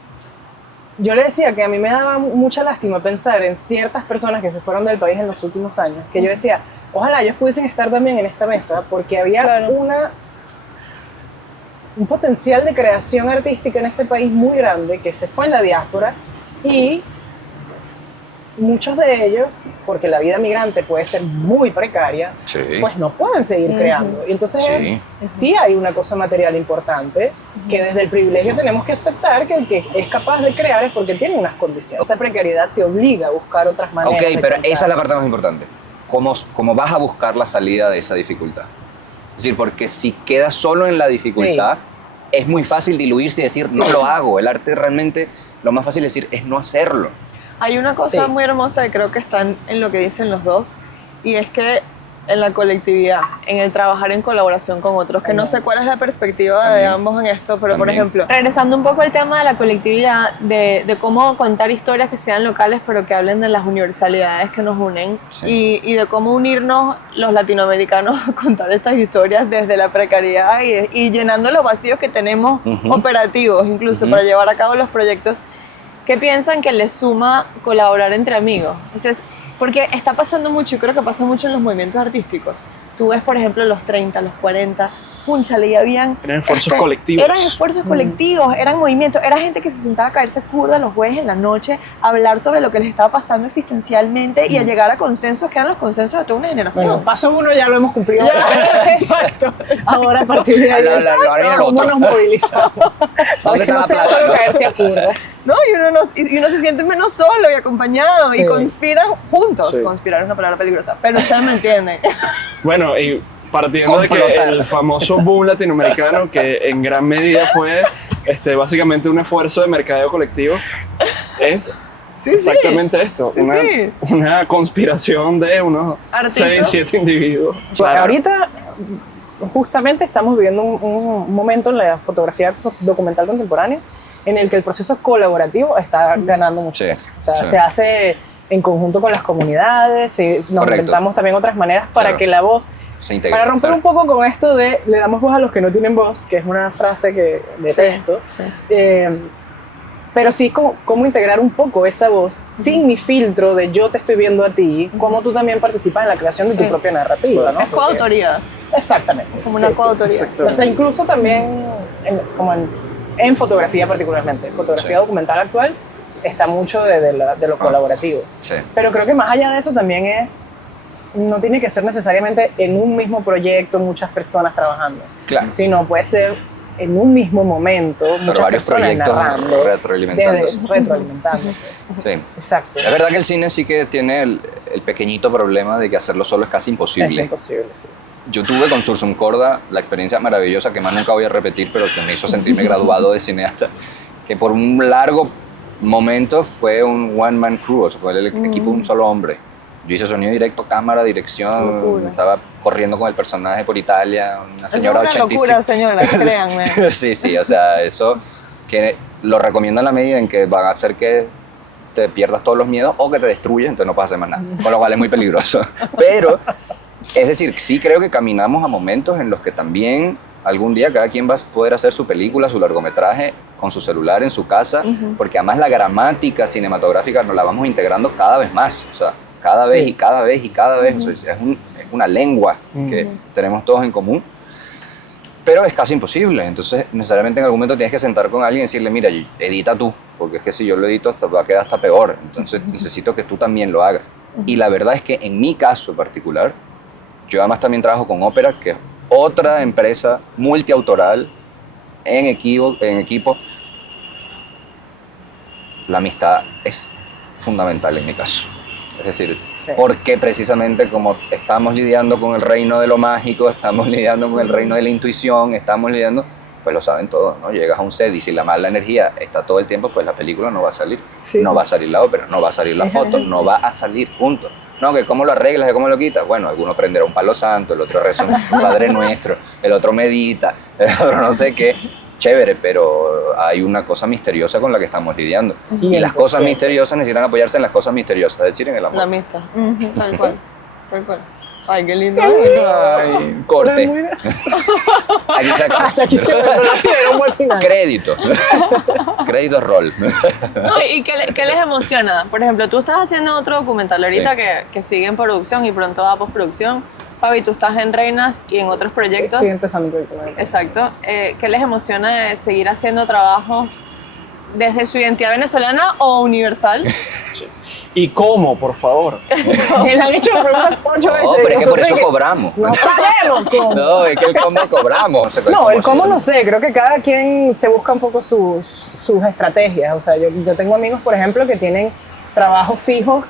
yo le decía que a mí me daba mucha lástima pensar en ciertas personas que se fueron del país en los últimos años, que yo decía, ojalá ellos pudiesen estar también en esta mesa, porque había Claro. un potencial de creación artística en este país muy grande que se fue en la diáspora, y muchos de ellos, porque la vida migrante puede ser muy precaria, Sí. pues no pueden seguir creando. Y entonces Sí. sí hay una cosa material importante que desde el privilegio tenemos que aceptar que el que es capaz de crear es porque tiene unas condiciones. Esa precariedad te obliga a buscar otras maneras. Ok, de pero contar. esa es la parte más importante. ¿Cómo vas a buscar la salida de esa dificultad? Es decir, porque si quedas solo en la dificultad, es muy fácil diluirse y decir, no lo hago. El arte realmente, lo más fácil es decir, es no hacerlo. Hay una cosa Sí. muy hermosa que creo que está en lo que dicen los dos, y es que en la colectividad, en el trabajar en colaboración con otros, que no sé cuál es la perspectiva de También. ambos en esto, pero por También. ejemplo, regresando un poco al tema de la colectividad, de cómo contar historias que sean locales, pero que hablen de las universalidades que nos unen, Sí. y de cómo unirnos los latinoamericanos a contar estas historias desde la precariedad y llenando los vacíos que tenemos operativos, incluso para llevar a cabo los proyectos. ¿Qué piensan que les suma colaborar entre amigos? Entonces, porque está pasando mucho, y creo que pasa mucho en los movimientos artísticos. Tú ves, por ejemplo, los 30, los 40, púnchale, y habían... Eran esfuerzos colectivos. Eran esfuerzos colectivos, eran movimientos, era gente que se sentaba a caerse curda los jueves en la noche, a hablar sobre lo que les estaba pasando existencialmente y a llegar a consensos que eran los consensos de toda una generación. Bueno, paso uno ya lo hemos cumplido. Exacto. Ahora a partir de ahí, Ahora viene lo ¿cómo otro. nos movilizamos? ¿Dónde Que está no la sea plata, solo no? caerse a curda. ¿No? Y uno se siente menos solo y acompañado y Sí. conspiran juntos. Sí. Conspirar es una palabra peligrosa, pero ustedes me entienden. Bueno, y partiendo de que Complotar. el famoso boom latinoamericano, que en gran medida fue básicamente un esfuerzo de mercadeo colectivo, es Sí, exactamente esto, Sí, una, sí. una conspiración de unos Artistas. 6, 7 individuos. Pues ahorita justamente estamos viviendo un momento en la fotografía documental contemporánea en el que el proceso colaborativo está ganando mucho Sí, peso. O sea, sí. se hace en conjunto con las comunidades, y nos Correcto. inventamos también otras maneras para Claro. que la voz, Se integra. para romper un poco con esto de le damos voz a los que no tienen voz, que es una frase que detesto. Sí. pero sí cómo integrar un poco esa voz sin mi filtro de yo te estoy viendo a ti, cómo tú también participas en la creación de tu propia narrativa, ¿no? Es coautoría. Exactamente. Como una coautoría. O sea, incluso también en fotografía particularmente, fotografía documental actual, está mucho de lo colaborativo. Sí. Pero creo que más allá de eso también no tiene que ser necesariamente en un mismo proyecto muchas personas trabajando, Claro. sino puede ser en un mismo momento muchas varios personas proyectos narrando, retroalimentándose. Sí, exacto. Es verdad que el cine sí que tiene el pequeñito problema de que hacerlo solo es casi imposible. Es imposible, sí. Yo tuve con Sursum Corda la experiencia maravillosa que más nunca voy a repetir, pero que me hizo sentirme graduado de cineasta, que por un largo momento fue un one-man crew, o sea, fue el equipo de un solo hombre. Yo hice sonido directo, cámara, dirección, estaba corriendo con el personaje por Italia, una señora 85. Es una locura, señora, créanme. Sí, o sea, eso que lo recomiendo en la medida en que van a hacer que te pierdas todos los miedos o que te destruyen, entonces no puedes hacer más nada, con lo cual es muy peligroso. Pero, es decir, sí creo que caminamos a momentos en los que también algún día cada quien va a poder hacer su película, su largometraje con su celular en su casa, porque además la gramática cinematográfica nos la vamos integrando cada vez más, o sea, cada vez y cada vez y cada vez. O sea, es una lengua que tenemos todos en común, pero es casi imposible. Entonces, necesariamente en algún momento tienes que sentar con alguien y decirle, mira, edita tú, porque es que si yo lo edito va a quedar hasta peor. Entonces, necesito que tú también lo hagas. Y la verdad es que en mi caso particular, yo además también trabajo con Ópera, que es otra empresa multiautoral en equipo. La amistad es fundamental en mi caso. Es decir, porque precisamente como estamos lidiando con el reino de lo mágico, estamos lidiando con el reino de la intuición, pues lo saben todos, ¿no? Llegas a un set y si la mala energía está todo el tiempo, pues la película no va a salir. Sí. No va a salir la ópera, no va a salir la foto, no va a salir, punto. No, que cómo lo arreglas, que cómo lo quitas. Bueno, alguno prenderá un palo santo, el otro reza un Padre Nuestro, el otro medita, el otro no sé qué. Chévere, pero hay una cosa misteriosa con la que estamos lidiando. Sí, y las cosas misteriosas necesitan apoyarse en las cosas misteriosas, es decir, en el amor. La amistad, tal cual. Ay, qué lindo. Ay, corte. Aquí se acaba. Hasta aquí se acaba. Un buen final. Crédito. Crédito rol. ¿Y qué les emociona? Por ejemplo, tú estás haciendo otro documental ahorita que sigue en producción y pronto va a postproducción. Fabi, tú estás en Reinas y en otros proyectos. Estoy empezando un proyecto. Exacto. ¿Qué les emociona de seguir haciendo trabajos desde su identidad venezolana o universal? ¿Y cómo, por favor? Me han hecho la pregunta 8 veces. No, pero es que por eso cobramos. No sabemos cómo. No, es que el cómo cobramos. No, el cómo no sé. Creo que cada quien se busca un poco sus estrategias. O sea, yo tengo amigos, por ejemplo, que tienen trabajos fijos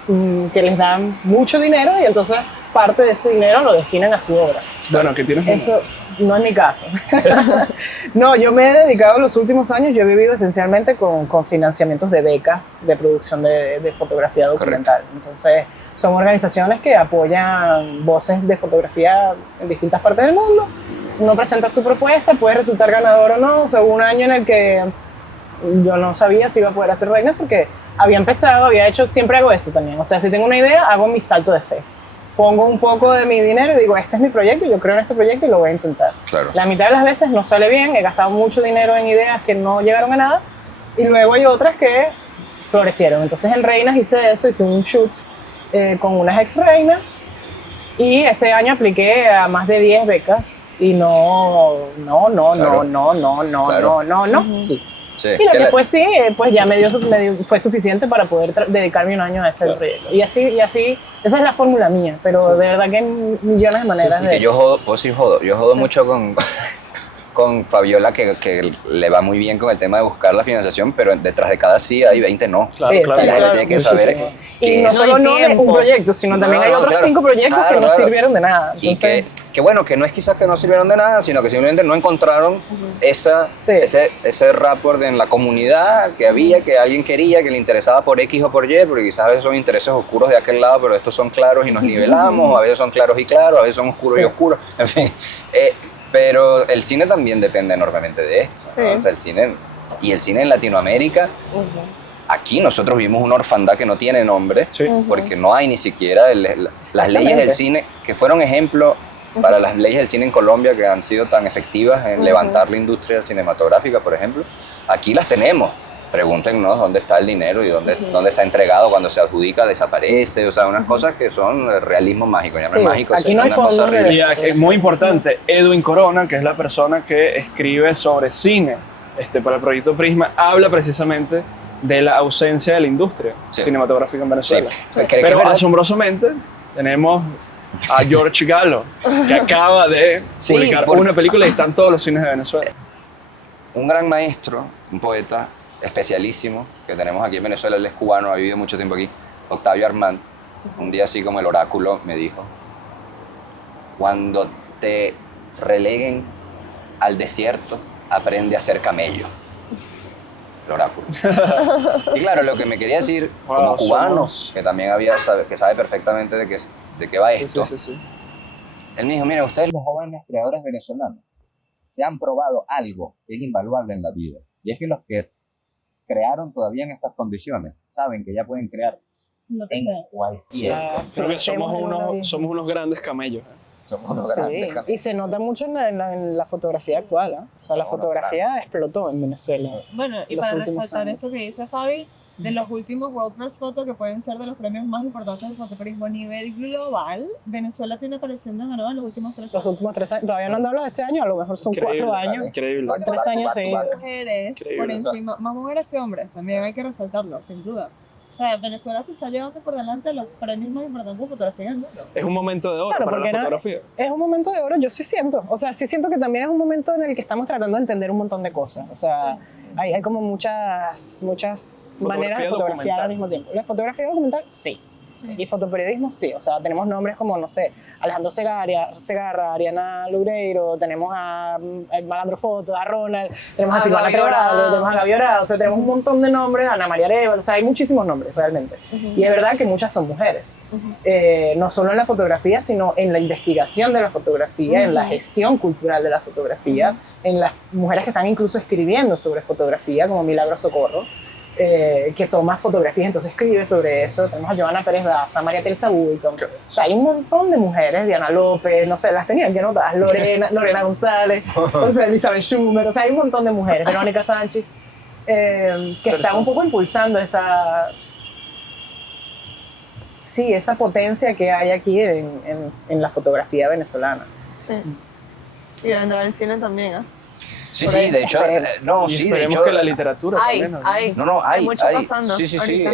que les dan mucho dinero y entonces parte de ese dinero lo destinan a su obra. Bueno, que tienes eso no es mi caso. No, yo me he dedicado los últimos años, yo he vivido esencialmente con financiamientos de becas de producción de fotografía documental. Correcto. Entonces, son organizaciones que apoyan voces de fotografía en distintas partes del mundo. Uno presenta su propuesta, puede resultar ganador o no. O sea, hubo un año en el que yo no sabía si iba a poder hacer Reinas porque siempre hago eso también. O sea, si tengo una idea, hago mi salto de fe. Pongo un poco de mi dinero y digo, este es mi proyecto, yo creo en este proyecto y lo voy a intentar. Claro. La mitad de las veces no sale bien, he gastado mucho dinero en ideas que no llegaron a nada y luego hay otras que florecieron. Entonces en Reinas hice un shoot con unas ex reinas y ese año apliqué a más de 10 becas y no. Sí. Sí, y lo que fue sí, pues ya fue suficiente para poder dedicarme un año a ese proyecto. Y así, esa es la fórmula mía, pero de verdad que hay millones de maneras de... Que yo jodo mucho con Fabiola, que le va muy bien con el tema de buscar la financiación, pero detrás de cada sí hay 20 no. Claro, sí, claro. La gente tiene que saber que y no solo no de un proyecto, sino también hay otros 5 proyectos que no sirvieron de nada. Entonces, y que bueno, que no es quizás que no sirvieron de nada, sino que simplemente no encontraron ese rapport en la comunidad que había, que alguien quería, que le interesaba por X o por Y, porque quizás a veces son intereses oscuros de aquel lado, pero estos son claros y nos nivelamos, a veces son claros y claros, a veces son oscuros y oscuros, en fin. Pero el cine también depende enormemente de esto, ¿no? O sea, el cine en Latinoamérica, aquí nosotros vimos una orfandad que no tiene nombre, porque no hay ni siquiera las leyes del cine, que fueron ejemplo para las leyes del cine en Colombia, que han sido tan efectivas en levantar la industria cinematográfica, por ejemplo. Aquí las tenemos, pregúntenos dónde está el dinero y dónde se ha entregado, cuando se adjudica, desaparece, o sea, unas cosas que son realismo mágico, ya no es mágico, aquí no hay fondo. Y es muy importante, Edwin Corona, que es la persona que escribe sobre cine para el proyecto Prisma, habla precisamente de la ausencia de la industria cinematográfica en Venezuela. Sí. Pero asombrosamente tenemos a George Galo, que acaba de publicar una película y están todos los cines de Venezuela. Un gran maestro, un poeta especialísimo que tenemos aquí en Venezuela, él es cubano, ha vivido mucho tiempo aquí, Octavio Armand, un día así como el oráculo me dijo: cuando te releguen al desierto, aprende a ser camello. El oráculo. Y claro, lo que me quería decir, como cubano, que también que sabe perfectamente de qué va esto, él me dijo: miren, ustedes los jóvenes creadores venezolanos se han probado algo que es invaluable en la vida, y es que los que crearon todavía en estas condiciones saben que ya pueden crear en cualquier. Creo que somos unos grandes camellos. Somos unos grandes camellos. Y se nota mucho en la fotografía actual, ¿eh? O sea, la fotografía explotó en Venezuela. Bueno, y para resaltar eso que dice Fabi, de los últimos World Press Photo, que pueden ser de los premios más importantes del fotoperiodismo a nivel global, Venezuela tiene apareciendo en Aroa en los últimos 3 años. Los últimos 3 años, todavía no han hablado de este año, a lo mejor son 4 años. Increíble. 3 años seguidos. Mujeres por encima, más mujeres que hombres, también hay que resaltarlo, sin duda. O sea, Venezuela se está llevando por delante los premios más importantes de fotografía en el mundo. Es un momento de oro para la fotografía. Es un momento de oro, yo sí siento. O sea, sí siento que también es un momento en el que estamos tratando de entender un montón de cosas. O sea, hay como muchas maneras de fotografiar al mismo tiempo. La fotografía documental, sí. Y fotoperiodismo, sí. O sea, tenemos nombres como, no sé, Alejandro Segarra, Ariana Loureiro, tenemos a Malandro Foto, a Ronald, tenemos a Silvana Quebrado, tenemos a Gaby Orado, o sea, tenemos un montón de nombres, Ana María Arevalo, o sea, hay muchísimos nombres realmente. Y es verdad que muchas son mujeres. No solo en la fotografía, sino en la investigación de la fotografía, en la gestión cultural de la fotografía, en las mujeres que están incluso escribiendo sobre fotografía, como Milagro Socorro, que toma fotografías, entonces escribe sobre eso. Tenemos a Joana Pérez Daza, María Teresa Bulton. O sea, hay un montón de mujeres, Diana López, no sé, las tenían que notar, Lorena González, o sea, Elizabeth Schumer, o sea, hay un montón de mujeres, Verónica Sánchez, que están un poco impulsando esa potencia que hay aquí en la fotografía venezolana. Sí. Y vendrá el cine también, ¿eh? Sí, de hecho, esperemos que la literatura también. Hay mucho pasando. Sí.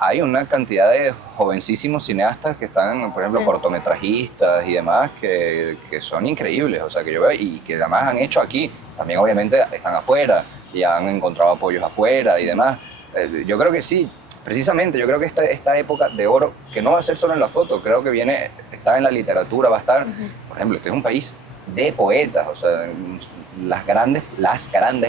Hay una cantidad de jovencísimos cineastas que están, por ejemplo, cortometrajistas y demás, que son increíbles, o sea, que yo veo, y que además han hecho aquí, también obviamente están afuera y han encontrado apoyos afuera y demás. Yo creo que sí, precisamente, yo creo que esta época de oro, que no va a ser solo en la foto, creo que está en la literatura, va a estar, por ejemplo, este es un país de poetas, o sea, las grandes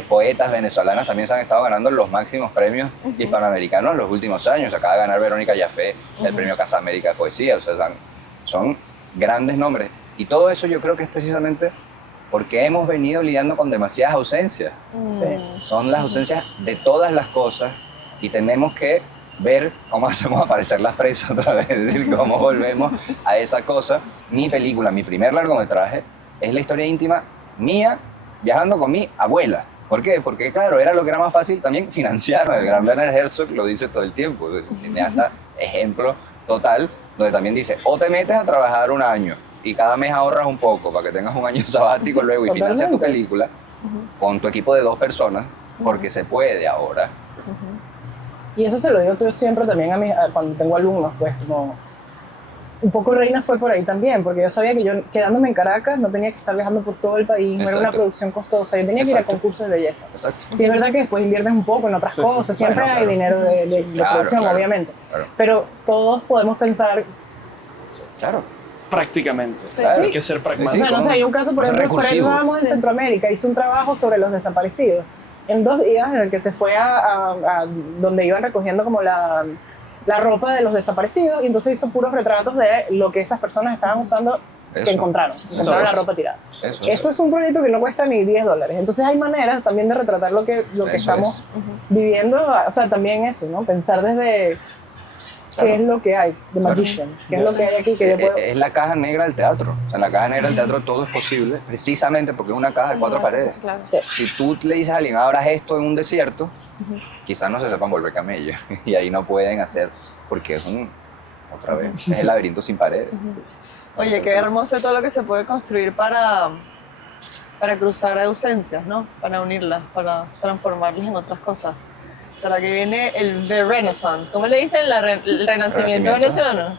poetas venezolanas también se han estado ganando los máximos premios hispanoamericanos en los últimos años. Acaba de ganar Verónica Yafé el premio Casa América de Poesía, o sea, son grandes nombres. Y todo eso yo creo que es precisamente porque hemos venido lidiando con demasiadas ausencias. Son las ausencias de todas las cosas y tenemos que ver cómo hacemos aparecer la fresa otra vez, es decir, cómo volvemos a esa cosa. Mi película, mi primer largometraje, es la historia íntima mía viajando con mi abuela. ¿Por qué? Porque, claro, era lo que era más fácil también financiar. El gran Werner Herzog lo dice todo el tiempo, el cineasta ejemplo total, donde también dice, o te metes a trabajar un año y cada mes ahorras un poco para que tengas un año sabático luego y financias tu película con tu equipo de 2 personas, porque se puede ahora. Y eso se lo digo yo siempre también cuando tengo alumnos, pues, como un poco Reina fue por ahí también, porque yo sabía que yo, quedándome en Caracas, no tenía que estar viajando por todo el país, no era una producción costosa, yo tenía que ir a concursos de belleza. Sí, es verdad que después inviertes un poco en otras cosas, siempre hay dinero de producción, obviamente, pero todos podemos pensar... Prácticamente, hay que ser pragmático. O sea, no sé, hay un caso, por ejemplo, Fred Ramos en Centroamérica hizo un trabajo sobre los desaparecidos, en 2 días en el que se fue a donde iban recogiendo como la ropa de los desaparecidos, y entonces hizo puros retratos de lo que esas personas estaban usando, que encontraron la ropa tirada. Eso es un proyecto que no cuesta ni $10. Entonces hay maneras también de retratar lo que estamos viviendo, o sea, también eso, ¿no? Pensar desde qué es lo que hay, The Magician, qué es lo que hay aquí que yo puedo... Es la caja negra del teatro. O sea, en la caja negra del teatro todo es posible, precisamente porque es una caja de 4 paredes. Claro. Sí. Si tú le dices a alguien, abras esto en un desierto, quizás no se sepan volver camello. Y ahí no pueden hacer, porque es otra vez, es el laberinto sin paredes. Oye, qué hermoso todo lo que se puede construir para cruzar ausencias, ¿no? Para unirlas, para transformarlas en otras cosas. ¿Será que viene el The Renaissance? ¿Cómo le dicen? El renacimiento venezolano.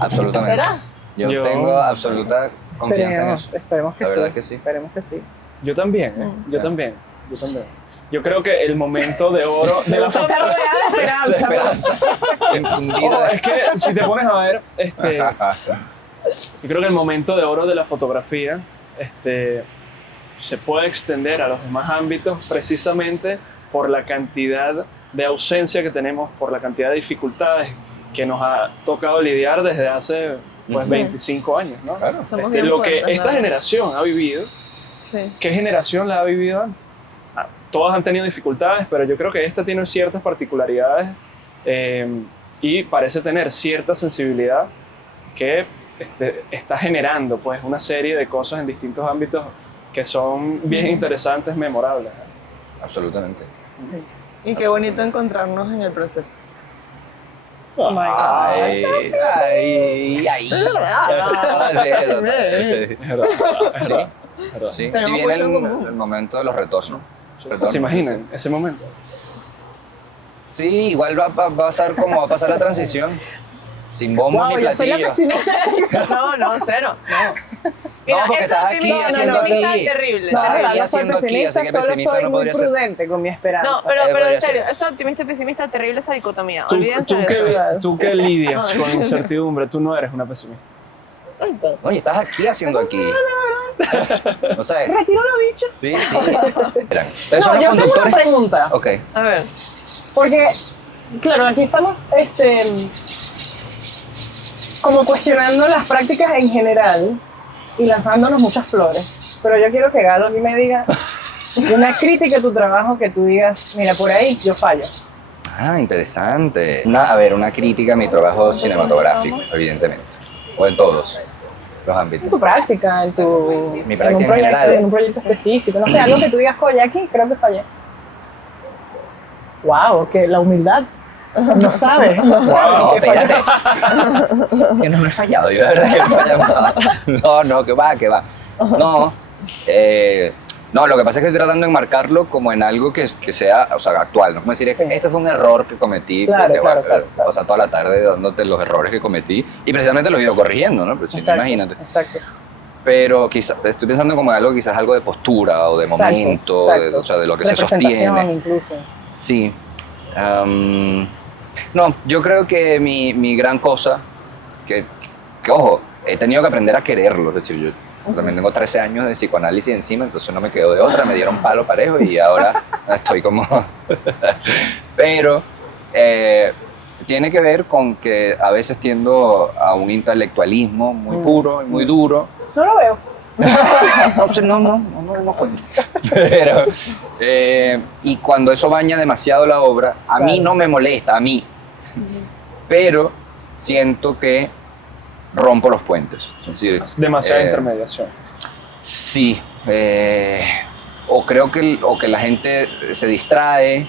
Absolutamente. ¿Será? Yo tengo absoluta confianza en eso. Esperemos que La sí. verdad es que sí. Esperemos que sí. Yo también, yo también. Yo creo que el momento de oro de la Está rodeada de La esperanza. esperanza infundida. Oh, es que si te pones a ver, yo creo que el momento de oro de la fotografía se puede extender a los demás ámbitos precisamente por la cantidad de ausencia que tenemos, por la cantidad de dificultades que nos ha tocado lidiar desde hace pues, 25 años, ¿no? Claro. Somos bien Lo que fuertes, esta ¿no? generación ha vivido, Sí. ¿qué generación la ha vivido antes? Todas han tenido dificultades, pero yo creo que esta tiene ciertas particularidades y parece tener cierta sensibilidad que está generando pues, una serie de cosas en distintos ámbitos que son bien interesantes, memorables. Absolutamente. Y qué bonito encontrarnos en el proceso. Ay. Sí, Tenemos sí viene mucho en común. el momento de los retornos. ¿Se imaginan ese momento? Sí, igual va a pasar como va a pasar la transición. Sin bombos Wow, ni yo soy la platillos. pesimista. No, cero. No, porque estás aquí haciendo aquí. Terrible. Estás No, aquí no soy haciendo aquí, pesimista, así que solo pesimista soy no muy podría ser. prudente con mi esperanza. No, pero podría en ser. serio, eso optimista y pesimista, terrible esa dicotomía. Tú, Olvídense tú de que, eso. tú que lidias No, con en serio. incertidumbre, tú no eres una pesimista. Exacto. Oye, estás aquí haciendo aquí. O sea, Retiro lo dicho. sí, sí. Verán, ustedes son No, los yo tengo una conductores. pregunta. Ok. A ver. Porque, claro, aquí estamos como cuestionando las prácticas en general y lanzándonos muchas flores. Pero yo quiero que Galo aquí me diga una crítica a tu trabajo que tú digas, mira, por ahí yo fallo. Ah, interesante. Una crítica a mi trabajo cinematográfico, evidentemente. O en todos los En ámbitos. tu práctica, en tu Mi práctica en proyecto, general. en un proyecto específico. No sé, algo que tú digas, oye, aquí creo que fallé. Wow, que la humildad. No sabe, no sabe No, que falló. espérate. Que no he fallado, yo de verdad que no he fallado nada. No, que va. No, no, lo que pasa es que estoy tratando de enmarcarlo como en algo que sea, o sea, actual, ¿no? Como decir, Sí. este fue un error que cometí, Claro, porque, claro, bueno, claro. o sea, toda la tarde dándote los errores que cometí y precisamente los he ido corrigiendo, ¿no? Pues, Exacto, imagínate. exacto. Pero quizás estoy pensando como en algo, quizás algo de postura o de Exacto, momento, exacto. o sea, de lo que se Representación sostiene. incluso. Sí. No, yo creo que mi gran cosa, que ojo, he tenido que aprender a quererlo, es decir, yo también tengo 13 años de psicoanálisis encima, entonces no me quedo de otra, me dieron palo parejo y ahora estoy como... Pero tiene que ver con que a veces tiendo a un intelectualismo muy puro y muy duro. No lo veo. No cuento. Pero, y cuando eso baña demasiado la obra, a mí Claro. no me molesta, a mí. Pero siento que rompo los puentes. Es decir, Demasiada intermediación. sí. O creo que la gente se distrae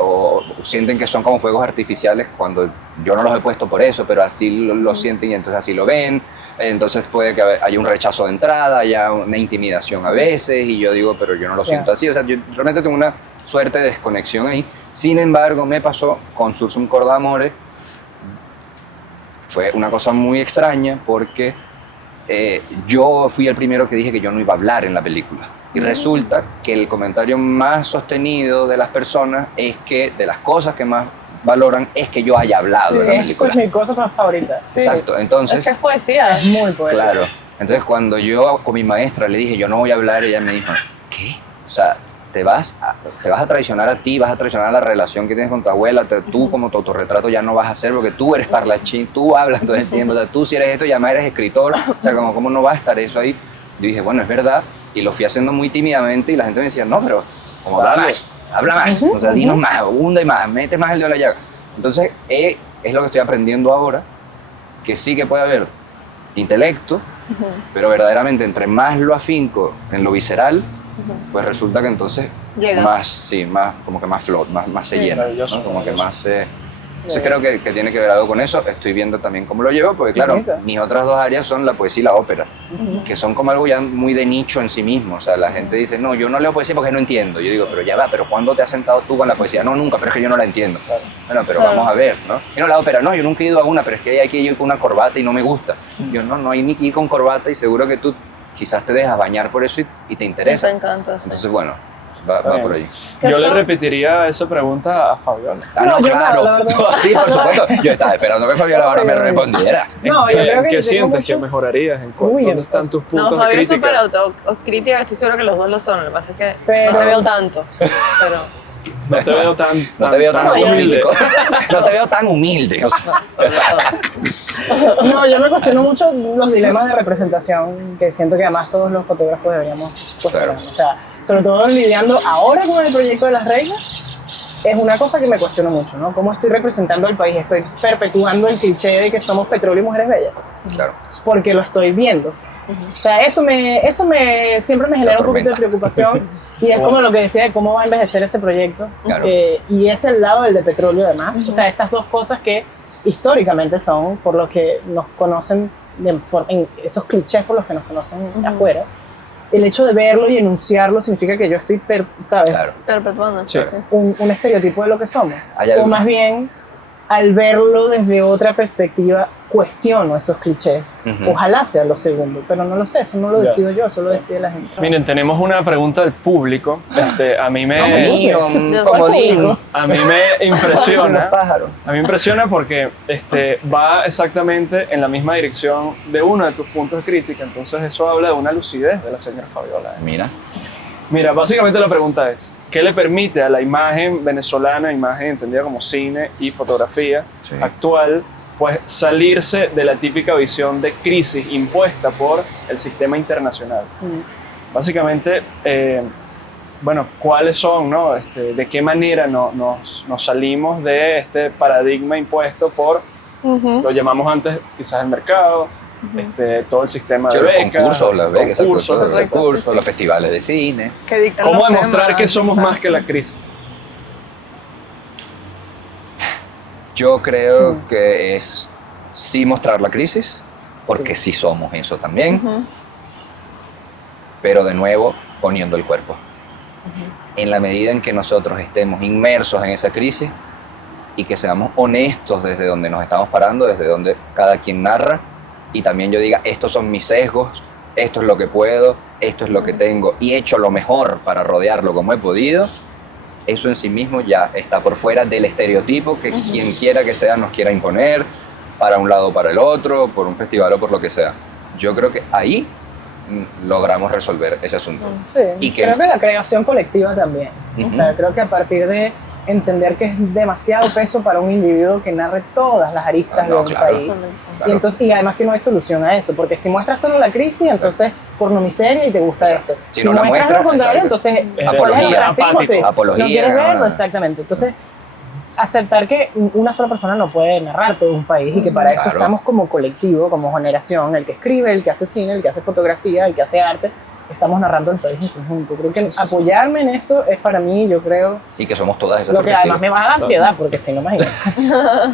o sienten que son como fuegos artificiales cuando yo no los he puesto por eso, pero así lo sienten y entonces así lo ven. Entonces puede que haya un rechazo de entrada, haya una intimidación a veces y yo digo, pero yo no lo siento así. O sea, yo realmente tengo una suerte de desconexión ahí. Sin embargo, me pasó con Sursum Corda Amore. Fue una cosa muy extraña porque yo fui el primero que dije que yo no iba a hablar en la película. Y resulta que el comentario más sostenido de las personas es que de las cosas que más valoran es que yo haya hablado en la Eso película. es mi cosa más favorita. Sí. Exacto, Es entonces, que es poesía. Es muy poético. claro. Entonces cuando yo con mi maestra le dije yo no voy a hablar, ella me dijo, ¿qué? O sea, te vas a traicionar a ti, vas a traicionar la relación que tienes con tu abuela, tú como tu autorretrato ya no vas a hacer porque tú eres parlachín, tú hablas todo el tiempo, o sea, tú si eres esto ya más eres escritor, o sea, ¿cómo no va a estar eso ahí? Yo dije, bueno, es verdad, y lo fui haciendo muy tímidamente y la gente me decía, no, pero como habla más, o sea, dinos más, hunde más, mete más el dedo en la llaga. Entonces he es lo que estoy aprendiendo ahora, que sí que puede haber intelecto, pero verdaderamente entre más lo afinco en lo visceral, pues resulta que entonces Llega. más como que más float, más se llena, maravilloso, ¿no? Como que maravilloso. más entonces creo que tiene que ver algo con eso. Estoy viendo también cómo lo llevo, porque claro, bonito. mis otras dos áreas son la poesía y la ópera, que son como algo ya muy de nicho en sí mismo. O sea, la gente dice, no, yo no leo poesía porque no entiendo. Yo digo, pero ya va, pero ¿cuándo te has sentado tú con la poesía? No, nunca, pero es que yo no la entiendo. Bueno, pero vamos a ver, ¿no? Y no, la ópera, no, yo nunca he ido a una, pero es que hay que ir con una corbata y no me gusta. Yo no hay ni que ir con corbata y seguro que tú quizás te dejas bañar por eso y te interesa. Me encanta, sí. Entonces, bueno, va por ahí. Yo le repetiría esa pregunta a Fabiola. Ah, No, no, yo no, claro. la verdad. Sí, por supuesto. Yo estaba esperando que Fabiola ahora me respondiera. No, ¿En yo creo que qué tengo sientes que muchos- mejorarías? Uy, ¿Dónde están tus No, puntos de Fabio es súper crítica? autocrítica, estoy segura que los dos lo son. Lo que pasa es que Pero- no te veo tanto. Pero, No te veo tan, No te veo tan humilde. humilde. No te veo tan humilde. O sea. sobre todo. No, yo me cuestiono mucho los dilemas de representación que siento que además todos los fotógrafos deberíamos cuestionar. Claro. O sea, sobre todo lidiando ahora con el proyecto de las reglas, es una cosa que me cuestiono mucho, ¿no? ¿Cómo estoy representando al país? Estoy perpetuando el cliché de que somos petróleo y mujeres bellas, Claro. porque lo estoy viendo. O sea, siempre me genera un poquito de tormenta. preocupación. Y es como lo que decía de cómo va a envejecer ese proyecto. Claro. Y es el lado del de petróleo además. O sea, estas dos cosas que históricamente son por lo que nos conocen, en esos clichés por los que nos conocen afuera. El hecho de verlo y enunciarlo significa que yo estoy, ¿sabes? Claro. Perpetuando. Sí. Un estereotipo de lo que somos. Hay O algo- más bien, al verlo desde otra perspectiva, cuestiono esos clichés. Ujú. Ojalá sea lo segundo, pero no lo sé, eso no lo Ya. decido yo, eso lo decide la gente. Miren, tenemos una pregunta del público. A mí Mío, un Del comodín. público. a mí me impresiona. Los pájaros. A mí me impresiona porque va exactamente en la misma dirección de uno de tus puntos de crítica. Entonces eso habla de una lucidez de la señora Fabiola. Mira. Mira, básicamente la pregunta es, ¿qué le permite a la imagen venezolana, imagen entendida como cine y fotografía Sí. actual, pues salirse de la típica visión de crisis impuesta por el sistema internacional? Básicamente, bueno, ¿cuáles son, no? ¿De qué manera nos salimos de este paradigma impuesto por, lo llamamos antes quizás el mercado, todo el sistema Sí, de los becas, concursos, las becas, concursos, los correcto, concursos, sí, sí. los festivales de cine. Que dictan ¿Cómo los demostrar temas, que somos tal. más que la crisis? Yo creo que es sí mostrar la crisis, porque sí somos eso también, pero de nuevo poniendo el cuerpo. En la medida en que nosotros estemos inmersos en esa crisis y que seamos honestos desde donde nos estamos parando, desde donde cada quien narra, y también yo diga, estos son mis sesgos, esto es lo que puedo, esto es lo que tengo, y he hecho lo mejor para rodearlo como he podido, eso en sí mismo ya está por fuera del estereotipo que quien quiera que sea nos quiera imponer, para un lado o para el otro, por un festival o por lo que sea. Yo creo que ahí logramos resolver ese asunto. Sí, Y que- creo que la creación colectiva también. Ujú. O sea, creo que a partir de entender que es demasiado peso para un individuo que narre todas las aristas No, de un claro. país. Claro. Y además que no hay solución a eso, porque si muestras solo la crisis, entonces porno miseria y te gusta Exacto. esto. Si no la muestras muestras, lo contrario, exacto. entonces Eres ¿cuál es el apología, racismo? apático. Sí, Apología, no quieres no, verlo, no. exactamente. Entonces, aceptar que una sola persona no puede narrar todo un país y que para eso Claro. estamos como colectivo, como generación, el que escribe, el que hace cine, el que hace fotografía, el que hace arte, estamos narrando el país en conjunto. Creo que apoyarme en eso es para mí, yo creo, Y que somos todas esas lo que además perspectivas. me va a dar ansiedad, porque si no, imagínate.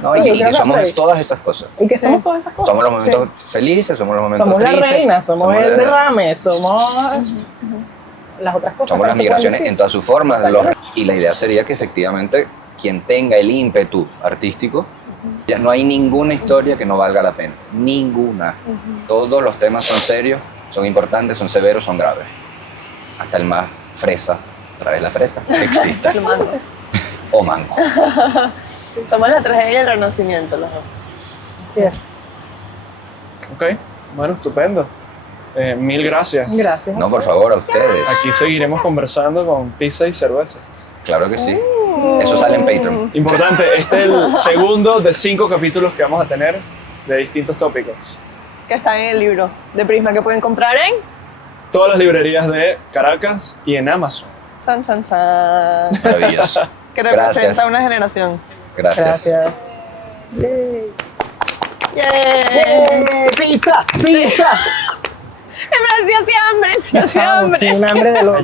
No, Sí, y yo que creo que somos por ahí. todas esas cosas. Y que Sí. somos todas esas cosas. Somos los momentos felices, somos los momentos Somos la tristes. reina, somos el la- derrame, somos las otras cosas. Somos que las no se pueden migraciones decir. en todas sus formas. Exacto. Y la idea sería que efectivamente quien tenga el ímpetu artístico, ya no hay ninguna historia que no valga la pena. Ninguna. Todos los temas son serios, son importantes, son severos, son graves. Hasta el más fresa, otra vez la fresa, que existe. El mango. O mango. Somos la tragedia del renacimiento, los dos. Así es. Ok, bueno, estupendo. Mil gracias. Gracias. No, por favor, a ustedes. Aquí seguiremos conversando con pizza y cervezas. Claro que sí. Eso sale en Patreon. Importante, este es el segundo de 5 capítulos que vamos a tener de distintos tópicos. Que está en el libro de Prisma que pueden comprar en Todas las librerías de Caracas y en Amazon. Chan Chan Chan. Maravilloso. Que representa Gracias. una generación. Gracias. Gracias. ¡Pizza! ¡Pizza! Me hacía hambre, Un hambre de loco.